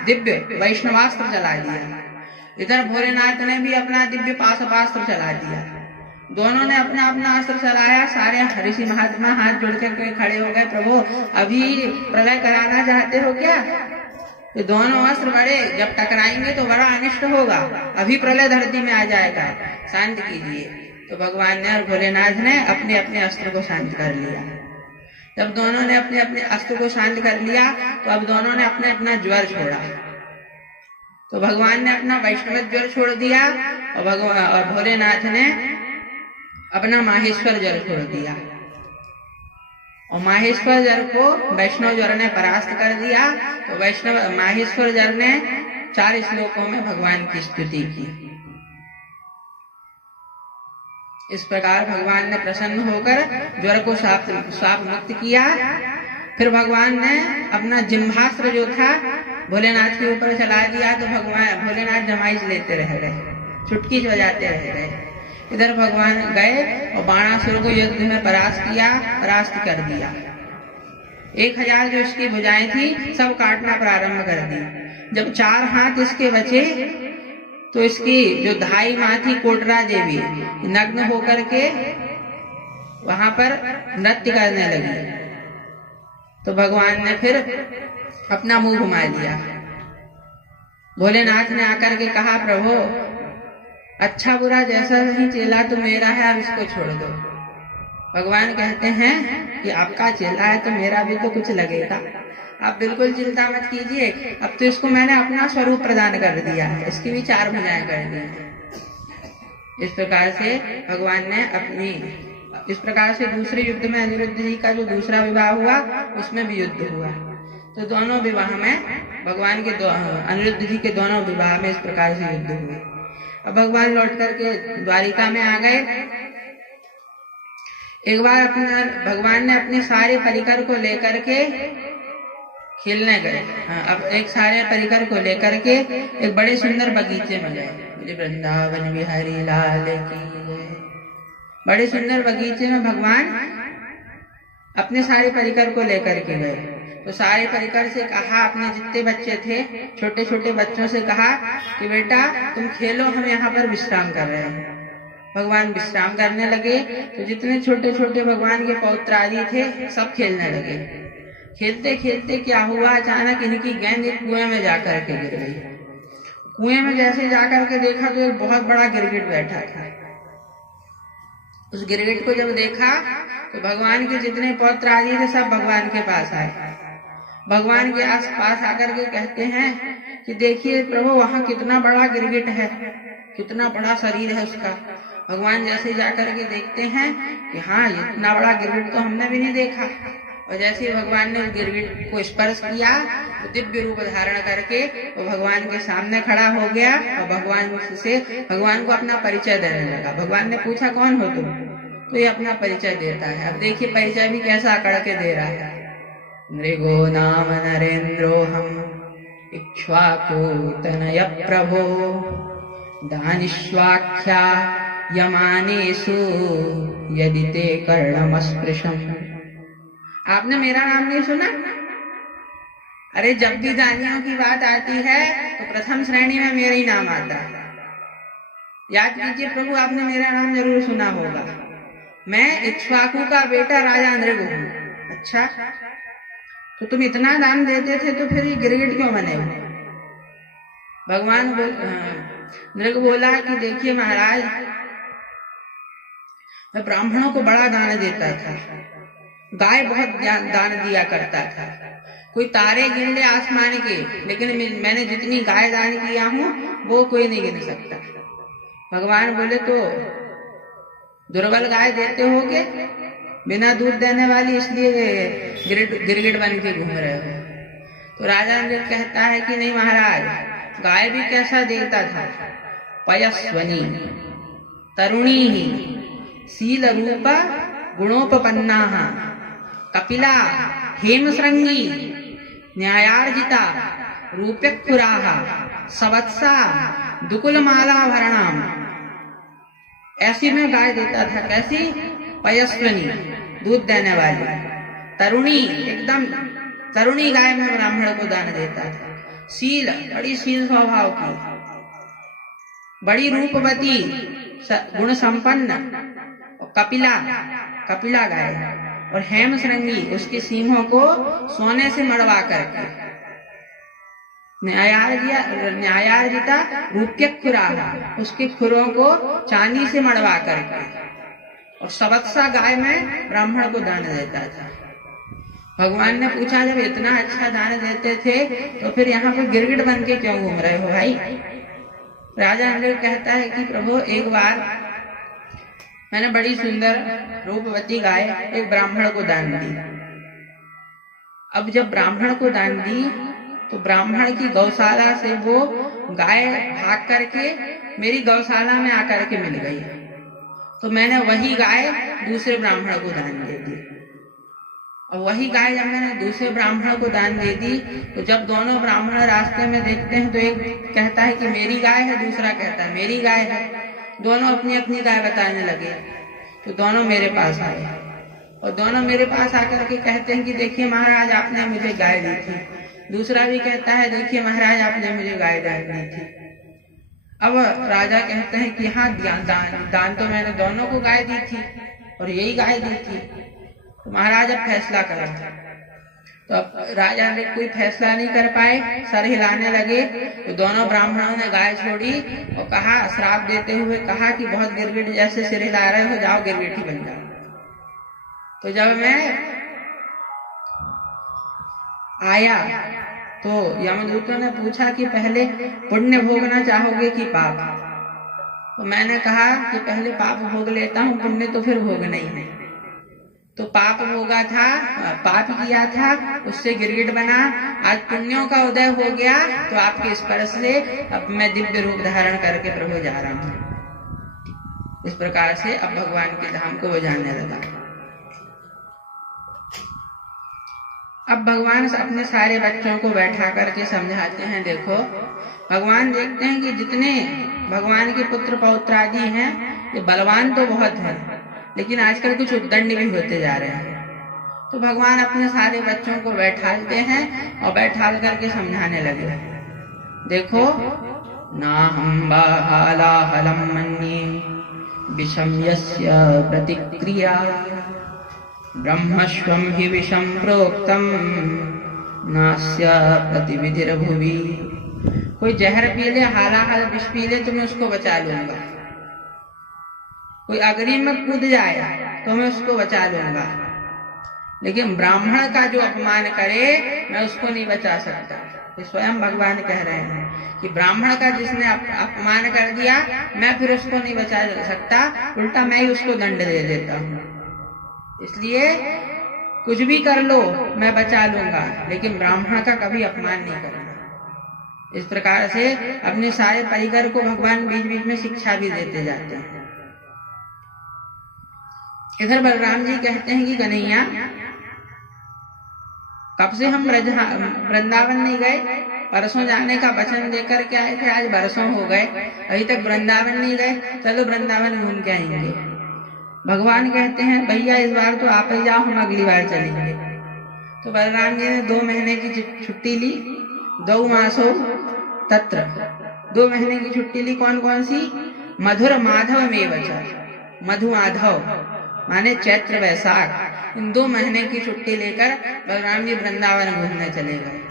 दिव्य वैष्णवास्त्र चला दिया। इधर भोलेनाथ ने भी अपना दिव्य पाशुपास्त्र चला दिया। दोनों ने अपना अपना अस्त्र चलाया। सारे ऋषि महात्मा हाथ जोड़ कर खड़े हो गए, प्रभु अभी प्रलय कराना चाहते हो क्या? ये दोनों अस्त्र बड़े जब टकराएंगे तो बड़ा अनिष्ट होगा, अभी प्रलय धरती में आ जाएगा, शांत कीजिए। तो भगवान ने और भोलेनाथ ने अपने अपने अस्त्र को शांत कर लिया। जब दोनों ने अपने अपने अस्त्र को शांत कर लिया तो अब दोनों ने अपने अपना ज्वर छोड़ा। तो भगवान ने अपना वैष्णव ज्वर छोड़ दिया और भोलेनाथ ने अपना माहेश्वर ज्वर छोड़ दिया। और माहेश्वर ज्वर को वैष्णव ज्वर ने परास्त कर दिया। तो माहेश्वर ज्वर ने 4 श्लोकों में भगवान की स्तुति की। इस प्रकार भगवान ने प्रसन्न होकर ज्वर को शाप मुक्त किया। फिर भगवान ने अपना जिह्वास्त्र जो था भोलेनाथ के ऊपर चला दिया। तो भोलेनाथ जमाइश लेते रह गए, चुटकी बजाते रह गए। इधर भगवान गए और बाणासुर को युद्ध में परास्त कर दिया। 1000 जो इसकी भुजाएं थी सब काटना प्रारंभ कर दी। जब 4 हाथ इसके बचे तो इसकी जो धाई माँ थी कोटरा देवी नग्न होकर के वहां पर नृत्य करने लगी। तो भगवान ने फिर अपना मुंह घुमा लिया। भोलेनाथ ने आकर के कहा, प्रभु अच्छा बुरा जैसा ही चेला तो मेरा है, अब इसको छोड़ दो। भगवान कहते हैं कि आपका चेला है तो मेरा भी तो कुछ लगेगा, आप बिल्कुल चिंता मत कीजिए। अब तो इसको मैंने अपना स्वरूप प्रदान कर दिया है, इसकी भी 4 भुजाएं कर दी। इस प्रकार से भगवान ने इस प्रकार से दूसरे युद्ध में अनिरुद्ध जी का जो दूसरा विवाह हुआ उसमें भी युद्ध हुआ। तो दोनों विवाह में भगवान के अनिरुद्ध जी के दोनों विवाह में इस प्रकार से युद्ध हुए। अब भगवान लौट करके द्वारिका में आ गए। एक बार भगवान ने अपने सारे परिकर को लेकर के खेलने गए। अब एक सारे परिकर को लेकर के एक बड़े सुंदर बगीचे में गए। वृंदावन बिहारी लाल की जय। बड़े सुंदर बगीचे में भगवान अपने सारे परिकर को लेकर के गए। तो सारे परिकर से कहा, अपने जितने बच्चे थे छोटे छोटे बच्चों से कहा कि बेटा तुम खेलो, हम यहाँ पर विश्राम कर रहे हैं। भगवान विश्राम करने लगे। तो जितने छोटे छोटे भगवान के पौत्र आदि थे सब खेलने लगे। खेलते खेलते क्या हुआ, अचानक इनकी गेंद एक कुएं में जाकर के गिर गई। कुएं में जैसे जाकर के देखा तो एक बहुत बड़ा गिरगिट बैठा था। उस गिरगिट को जब देखा तो भगवान के जितने पौत्र आदि थे सब भगवान के पास आए। भगवान के आस पास आकर के कहते हैं कि देखिए प्रभु वहां कितना बड़ा गिरगिट है, कितना बड़ा शरीर है उसका। भगवान जैसे जाकर के देखते हैं कि हाँ इतना बड़ा गिरगिट तो हमने भी नहीं देखा। और जैसे भगवान ने गिरगिट को स्पर्श किया तो दिव्य रूप धारण करके वो भगवान के सामने खड़ा हो गया और भगवान को अपना परिचय देने लगा। भगवान ने पूछा कौन हो तुम, तो ये अपना परिचय देता है। अब देखिए परिचय भी कैसा अकड़ के दे रहा है। नृगो नाम नरेन्द्रोऽहम् इक्ष्वाकुतनय प्रभो दानिष्वाख्या यमानेषु यदि ते कर्णमस्पृशम्। आपने मेरा नाम नहीं सुना? अरे जब भी दानियों की बात आती है तो प्रथम श्रेणी में मेरा ही नाम आता है। याद कीजिए प्रभु, आपने मेरा नाम जरूर सुना होगा। मैं इक्ष्वाकु का बेटा राजा नृग हूँ। अच्छा, तो तुम इतना दान देते थे तो फिर ये गिरगिट क्यों बने? भगवान नृग बोला कि देखिए महाराज, मैं ब्राह्मणों को बड़ा दान देता था, गाय बहुत दान दिया करता था। कोई तारे गिन ले आसमान के, लेकिन मैंने जितनी गाय दान किया हूँ वो कोई नहीं गिन सकता। भगवान बोले तो दुर्बल गाय देते होगे, बिना दूध देने वाली, इसलिए गिरगिट बन के घूम रहे हो। तो राजा नृग कहता है कि नहीं महाराज, गाय भी कैसा देता था, पयस्वनी तरुणी ही शील रूपा गुणोपपन्ना कपिला हेमश्रृंगी न्यायार्जिता रूप्यक्षुरा सवत्सा दुकुलमालाभरणाम। ऐसी में गाय देता था। कैसी? पयस्वनी, दूध देने वाली, तरुणी, एकदम तरुणी गाय में ब्राह्मण को दान देता था। शील, बड़ी शील स्वभाव की, बड़ी रूपवती, गुण संपन्न, कपिला, कपिला गाय, और हेमश्रृंगी, उसके सींगों को सोने से मड़वा करके, न्यायार्जिता रूप्यक्षुरा, उसके खुरों को चांदी से मड़वा करके, और सवत्सा गाय में ब्राह्मण को दान देता था। भगवान ने पूछा जब इतना अच्छा दान देते थे तो फिर यहाँ पे गिरगिट बन के क्यों घूम रहे हो भाई? राजा नृग कहता है कि प्रभु एक बार मैंने बड़ी सुंदर रूपवती गाय एक ब्राह्मण को दान दी। अब जब ब्राह्मण को दान दी तो ब्राह्मण की गौशाला से वो गाय भाग करके मेरी गौशाला में आकर के मिल गई। तो मैंने वही गाय दूसरे ब्राह्मण को दान दे दी। और वही गाय जब मैंने दूसरे ब्राह्मण को दान दे दी तो जब दोनों ब्राह्मण रास्ते में देखते हैं तो एक कहता है कि मेरी गाय है, दूसरा कहता है मेरी गाय है। दोनों अपनी अपनी गाय बताने लगे। तो दोनों मेरे पास आए और दोनों मेरे पास आकर के कहते हैं कि देखिए महाराज आपने मुझे गाय दी थी। दूसरा भी कहता है देखिए महाराज आपने मुझे गाय दी थी। अब राजा कहते हैं कि हाँ दान तो मैंने दोनों को गाय दी थी और यही गाय दी थी, तो महाराज अब फैसला करो। तो अब राजा ने कोई फैसला नहीं कर पाए, सर हिलाने लगे। तो दोनों ब्राह्मणों ने गाय छोड़ी और कहा, श्राप देते हुए कहा कि बहुत गिरगिट जैसे सिर हिला रहे हो, जाओ गिरगिट ही बन जाओ। तो जब मैं आया तो यमदूतों ने पूछा कि पहले पुण्य भोगना चाहोगे कि पाप? तो मैंने कहा कि पहले पाप भोग लेता हूँ, पुण्य तो फिर भोगना ही है। तो पाप भोगा था, पाप किया था, उससे गिरगिट बना, आज पुण्यों का उदय हो गया, तो आपके स्पर्श से अब मैं दिव्य रूप धारण करके प्रभु जा रहा हूँ। इस प्रकार से अब भगवान के धाम को वो जानने लगा। अब भगवान अपने सारे बच्चों को बैठा करके समझाते हैं। देखो भगवान देखते हैं कि जितने भगवान के पुत्र पौत्र आदि हैं ये बलवान तो बहुत हैं, लेकिन आजकल कुछ उद्दंड भी होते जा रहे हैं। तो भगवान अपने सारे बच्चों को बैठालते हैं और बैठाल करके समझाने लगे। देखो ना हम बालाहलम मन्ये विषम यस्य प्रतिक्रिया ब्रह्मस्वं हि विषम प्रोक्तम नास्य प्रतिविधिर्भुवि। कोई जहर पी ले, हालाहल विष पी ले, तो मैं उसको बचा लूंगा। कोई अग्नि में कूद जाए तो मैं उसको बचा लूंगा, लेकिन ब्राह्मण का जो अपमान करे मैं उसको नहीं बचा सकता। तो स्वयं भगवान कह रहे हैं कि ब्राह्मण का जिसने अपमान कर दिया मैं फिर उसको नहीं बचा सकता, उल्टा मैं ही उसको दंड दे देता हूँ। इसलिए कुछ भी कर लो मैं बचा लूंगा, लेकिन ब्राह्मण का कभी अपमान नहीं करना। इस प्रकार से अपने सारे परिकर को भगवान बीच बीच में शिक्षा भी देते जाते हैं। इधर बलराम जी कहते हैं कि कन्हैया कब से हम वृंदावन नहीं गए, परसों जाने का वचन देकर के आए थे, आज बरसों हो गए, अभी तक वृंदावन नहीं गए, चलो वृंदावन घूम के आएंगे। भगवान कहते हैं भैया इस बार तो आप ही जाओ, हम अगली बार चलेंगे। तो बलराम जी ने 2 महीने की छुट्टी ली, 2 मासों तत्र, 2 महीने की छुट्टी ली। कौन कौन सी? मधुर माधव में बचा, मधु माधव माने चैत्र वैशाख, इन 2 महीने की छुट्टी लेकर बलराम जी वृंदावन घूमने चले गए।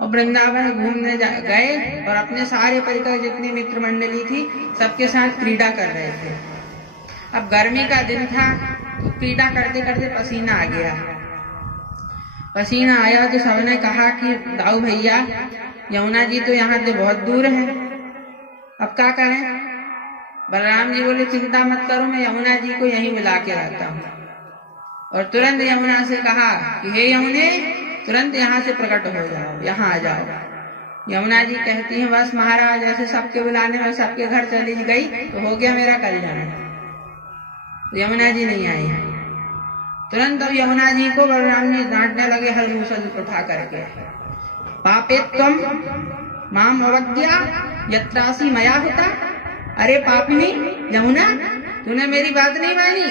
और वृंदावन घूमने गए और अपने सारे परिकर जितनी मित्र मंडली थी सबके साथ क्रीड़ा कर रहे थे। अब गर्मी का दिन था तो क्रीड़ा करते करते पसीना आ गया। पसीना आया तो सबने कहा कि दाऊ भैया यमुना जी तो यहाँ से बहुत दूर है, अब क्या करें? बलराम जी बोले चिंता मत करो, मैं यमुना जी को यहीं मिला के रहता हूँ। और तुरंत यमुना से कहा कि हे यमुने तुरंत यहाँ से प्रकट हो जाओ, यहाँ आ जाओ। यमुना जी कहती हैं बस महाराज ऐसे सबके बुलाने में सबके घर चली गई तो हो गया मेरा कल्याण। तो यमुना जी नहीं आई। तुरंत अब यमुना जी को बलराम जी डांटने लगे हलमूसल उठा करके, पापे त्वम माम अवज्ञा यत्रासी मया होता। अरे पापिनी यमुना, तूने मेरी बात नहीं मानी,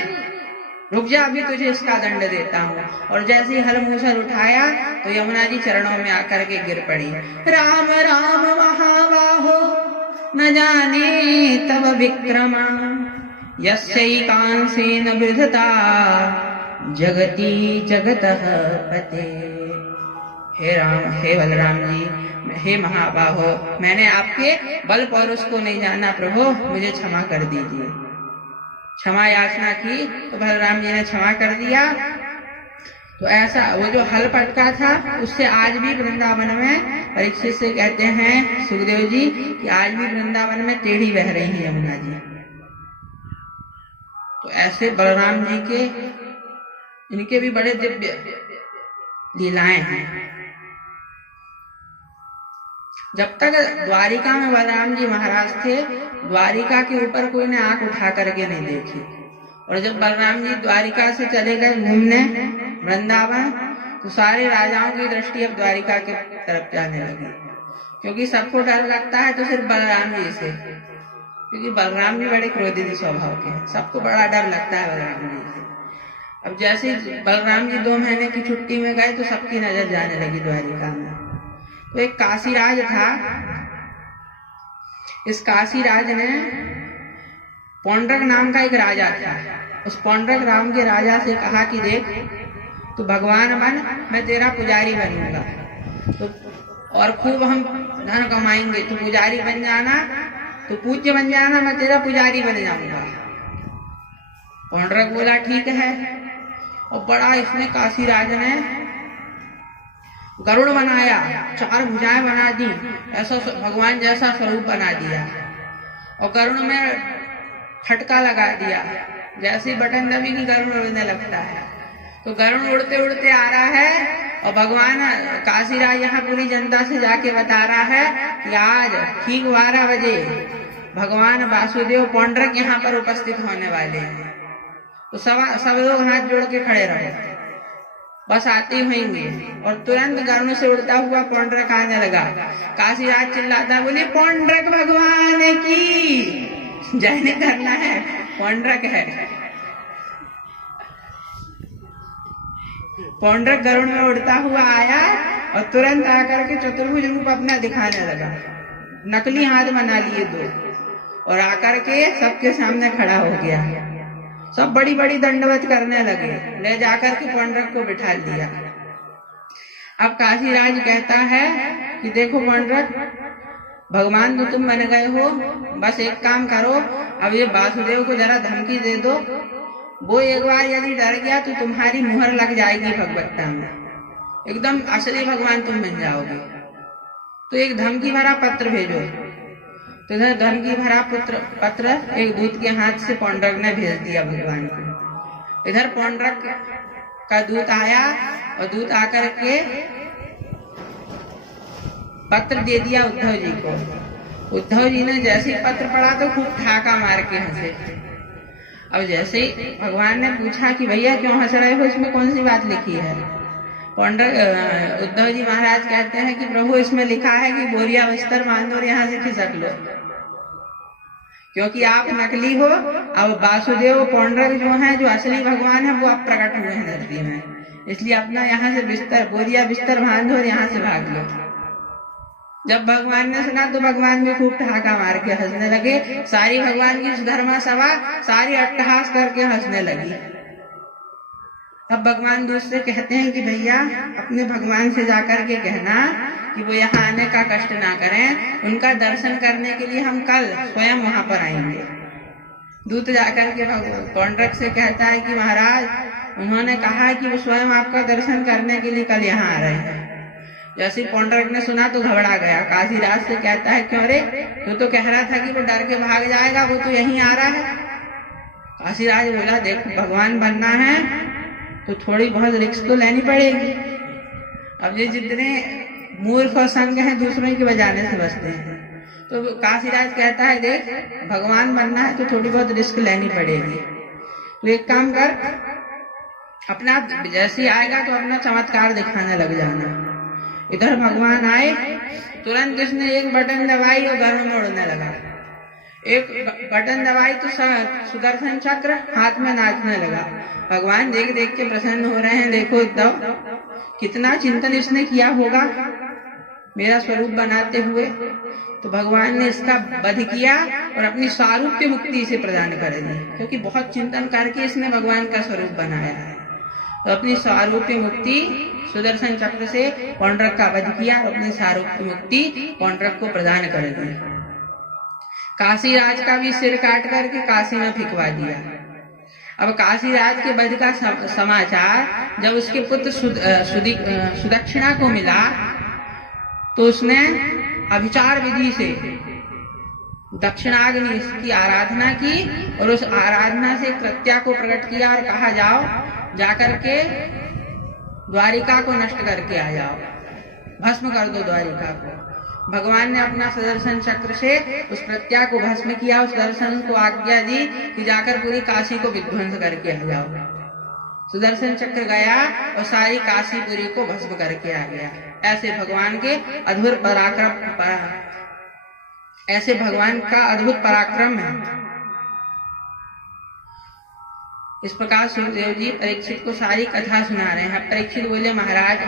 रुक जा, अभी तुझे इसका दंड देता हूँ। और जैसे ही हलमूसल उठाया तो यमुना जी चरणों में आकर के गिर पड़ी। राम राम महाबाहो न जाने तब विक्रमा यस्यैकांसेन वृधता जगति जगतः पते। हे राम, हे बलराम जी, हे महाबाहो, मैंने आपके बल पौरुष को नहीं जाना प्रभु, मुझे क्षमा कर दीजिए। क्षमा याचना की तो बलराम जी ने क्षमा कर दिया। तो ऐसा वो जो हल पटका था उससे आज भी वृंदावन में, परीक्षित से कहते हैं सुखदेव जी कि आज भी वृंदावन में टेढ़ी बह रही है यमुना जी। तो ऐसे बलराम जी के इनके भी बड़े दिव्य लीलाएं हैं। जब तक द्वारिका में बलराम जी महाराज थे, द्वारिका के ऊपर कोई ने आंख उठा करके नहीं देखी। और जब बलराम जी द्वारिका से चले गए घूमने वृंदावन, तो सारे राजाओं की दृष्टि अब द्वारिका की तरफ जाने लगी, क्योंकि सबको डर लगता है तो सिर्फ बलराम जी से। क्योंकि बलराम जी बड़े क्रोधित स्वभाव के हैं, सबको बड़ा डर लगता है बलराम जी से। अब जैसे बलराम जी 2 महीने की छुट्टी में गए तो सबकी नजर जाने लगी द्वारिका में। तो एक काशीराज था, इस काशीराज ने पौंड्रक नाम का एक राजा था, उस पौंड्रक नाम के राजा से कहा कि देख तू भगवान बन, मैं तेरा पुजारी बनूंगा, तो और खूब हम धन कमाएंगे, तू पुजारी बन जाना, तो पूज्य बन जाना, मैं तेरा पुजारी बन जाऊंगा। पौंड्रक बोला ठीक है, और बड़ा इसने काशीराज ने गरुड़ बनाया, 4 भुजाएं बना दी, ऐसा भगवान जैसा स्वरूप बना दिया, और गरुड़ में खटका लगा दिया, जैसे बटन दबी की गरुड़ उड़ने लगता है। तो गरुड़ उड़ते उड़ते आ रहा है, और भगवान काशीराज यहाँ पूरी जनता से जाके बता रहा है कि आज ठीक 12 बजे भगवान वासुदेव पौंड्रक यहाँ पर उपस्थित होने वाले हैं। तो सब लोग हाथ जोड़ के खड़े रहे, बस आते होंगे। और तुरंत गरुड़ से उड़ता हुआ पौंड्रक आने लगा। काशीराज चिल्लाता, बोले पौंड्रक भगवान की जय नहीं करना है, पौंड्रक है। पौंड्रक गरुड़ में उड़ता हुआ आया और तुरंत आकर के चतुर्भुज रूप अपना दिखाने लगा, नकली हाथ बना लिए 2, और आकर के सबके सामने खड़ा हो गया। सब बड़ी बड़ी दंडवत करने लगे, ले जाकर के पौंड्रक को बिठा दिया। अब काशीराज कहता है कि देखो पौंड्रक, भगवान तो तुम बन गए हो, बस एक काम करो, अब ये वासुदेव को जरा धमकी दे दो, वो एक बार यदि डर गया तो तुम्हारी मुहर लग जाएगी भगवत्ता में, एकदम असली भगवान तुम बन जाओगे। तो एक धमकी भरा पत्र भेजो। तो इधर धमकी भरा पत्र एक दूत के हाथ से पौंड्रक ने भेज दिया भगवान को। इधर पौंड्रक का दूत आया, और दूत आकर के पत्र दे दिया उद्धव जी को। उद्धव जी ने जैसे ही पत्र पढ़ा तो खूब ठाका मार के हंसे। अब जैसे ही भगवान ने पूछा कि भैया क्यों हंस रहे हो, इसमें कौन सी बात लिखी है? उद्धव जी महाराज कहते हैं कि प्रभु इसमें लिखा है कि बोरिया बिस्तर बांध दो और यहाँ से खिसक लो, क्योंकि आप नकली हो। अब वासुदेव पौंड्रक जो है, जो असली भगवान है, वो अब प्रकट हुए हैं धरती में, इसलिए अपना यहाँ से बिस्तर बोरिया बिस्तर बांध दो और यहाँ से भाग लो। जब भगवान ने सुना तो भगवान भी खूब ठहाका मार के हंसने लगे। सारी भगवान की धर्मा सभा सारी अट्टहास करके हंसने लगी। अब भगवान दूसरे कहते हैं कि भैया अपने भगवान से जाकर के कहना कि वो यहाँ आने का कष्ट ना करें, उनका दर्शन करने के लिए हम कल स्वयं वहां पर आएंगे। दूत जाकर के पौंड्रक से कहता है कि महाराज, उन्होंने कहा कि वो स्वयं आपका दर्शन करने के लिए कल यहाँ आ रहे हैं। जैसे पौंड्रक ने सुना तो घबरा गया। काशीराज से कहता है क्यों रे, तो कह रहा था कि वो डर के भाग जाएगा, वो तो यहीं आ रहा है। काशीराज बोला देख, भगवान बनना है तो थोड़ी बहुत रिस्क तो लेनी पड़ेगी। अब ये जितने मूर्ख और संग हैं दूसरों के बजाने से बचते हैं। तो काशीराज कहता है देख, भगवान बनना है तो थोड़ी बहुत रिस्क लेनी पड़ेगी। तो एक काम कर, अपना जैसे आएगा तो अपना चमत्कार दिखाने लग जाना। इधर भगवान आए, तुरंत इसने एक बटन दबाई और गरुड़ में उड़ने लगा। एक बटन दबाई तो सुदर्शन चक्र हाथ में नाचने लगा। भगवान देख देख के प्रसन्न हो रहे हैं। देखो उद्धव, कितना चिंतन इसने किया होगा मेरा स्वरूप बनाते हुए। तो भगवान ने इसका वध किया और अपनी स्वारूप्य मुक्ति इसे प्रदान कर दी, क्योंकि बहुत चिंतन करके इसने भगवान का स्वरूप बनाया है। तो अपनी स्वारूप्य मुक्ति सुदर्शन चक्र से पौंड्रक का वध किया और अपनी स्वारूप्य मुक्ति पौंड्रक को प्रदान कर दी। काशीराज का भी सिर काट करके काशी में फिकवा दिया। अब काशीराज के वध का समाचार जब उसके पुत्र सुदक्षिणा को मिला तो उसने अभिचार विधि से दक्षिणाग्नि की आराधना की और उस आराधना से कृत्या को प्रकट किया और कहा जाओ जाकर के द्वारिका को नष्ट करके आ जाओ, भस्म कर दो द्वारिका को। भगवान ने अपना सुदर्शन चक्र से उस प्रत्या को भस्म किया। उस दर्शन को आज्ञा दी कि जाकर पूरी काशी को विध्वंस करके आ जाओ। सुदर्शन चक्र गया और सारी काशीपुरी को भस्म करके आ गया। ऐसे भगवान के अधूर पराक्रम ऐसे भगवान का अद्भुत पराक्रम है। इस प्रकार सुखदेव जी परीक्षित को सारी कथा सुना रहे हैं। परीक्षित बोले, महाराज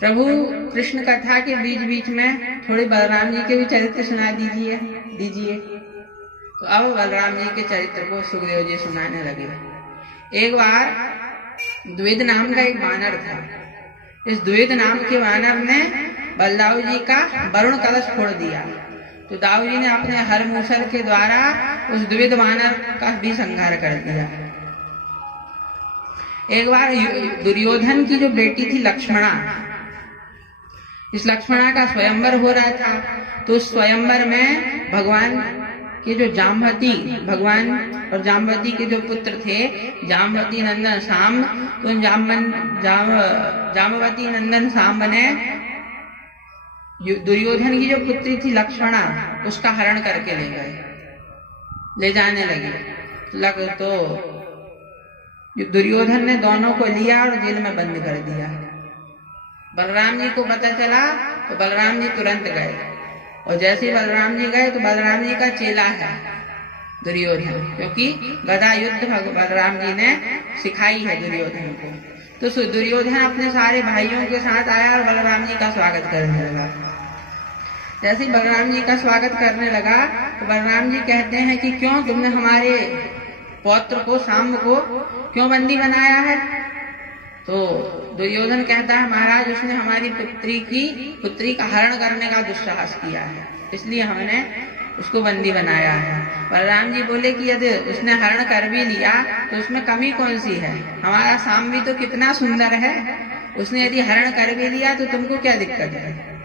प्रभु कृष्ण कथा के बीच बीच में थोड़े बलराम जी के भी चरित्र सुना दीजिए। तो अब बलराम जी के चरित्र को सुखदेव जी सुनाने लगे। एक बार द्विद नाम का एक वानर था। इस द्विद नाम के वानर ने बलदाऊ जी का वरुण कलश फोड़ दिया। तो दाऊ जी ने अपने हर मूसल के द्वारा उस द्विद वानर का भी संहार कर दिया। एक बार दुर्योधन की जो बेटी थी लक्ष्मणा, इस लक्ष्मणा का स्वयंवर हो रहा था। तो उस स्वयंवर में भगवान के जो जाम्बवती, भगवान और जाम्बवती के जो पुत्र थे, जाम्बवती नंदन सांब, तो जाम्बवती नंदन सांब ने दुर्योधन की जो पुत्री थी लक्ष्मणा, उसका हरण करके ले जाने लगे। तो दुर्योधन ने दोनों को लिया और जेल में बंद कर दिया। बलराम जी को पता चला तो बलराम जी तुरंत गए, और जैसे ही बलराम जी गए तो बलराम जी का चेला है दुर्योधन, क्योंकि गदा युद्ध बलराम जी ने सिखाई है दुर्योधन को। तो दुर्योधन अपने सारे भाइयों के साथ आया और बलराम जी का स्वागत करने लगा। जैसे ही बलराम जी का स्वागत करने लगा तो बलराम जी कहते हैं कि क्यों तुमने हमारे पौत्र को, सांब को क्यों बंदी बनाया है? तो दुर्योधन कहता है, महाराज उसने हमारी पुत्री का हरण करने का दुस्साहस किया है, इसलिए हमने उसको बंदी बनाया है। बलराम जी बोले कि यदि उसने हरण कर भी लिया तो उसमें कमी कौन सी है? हमारा सांब भी तो कितना सुंदर है, उसने यदि हरण कर भी लिया तो तुमको क्या दिक्कत है?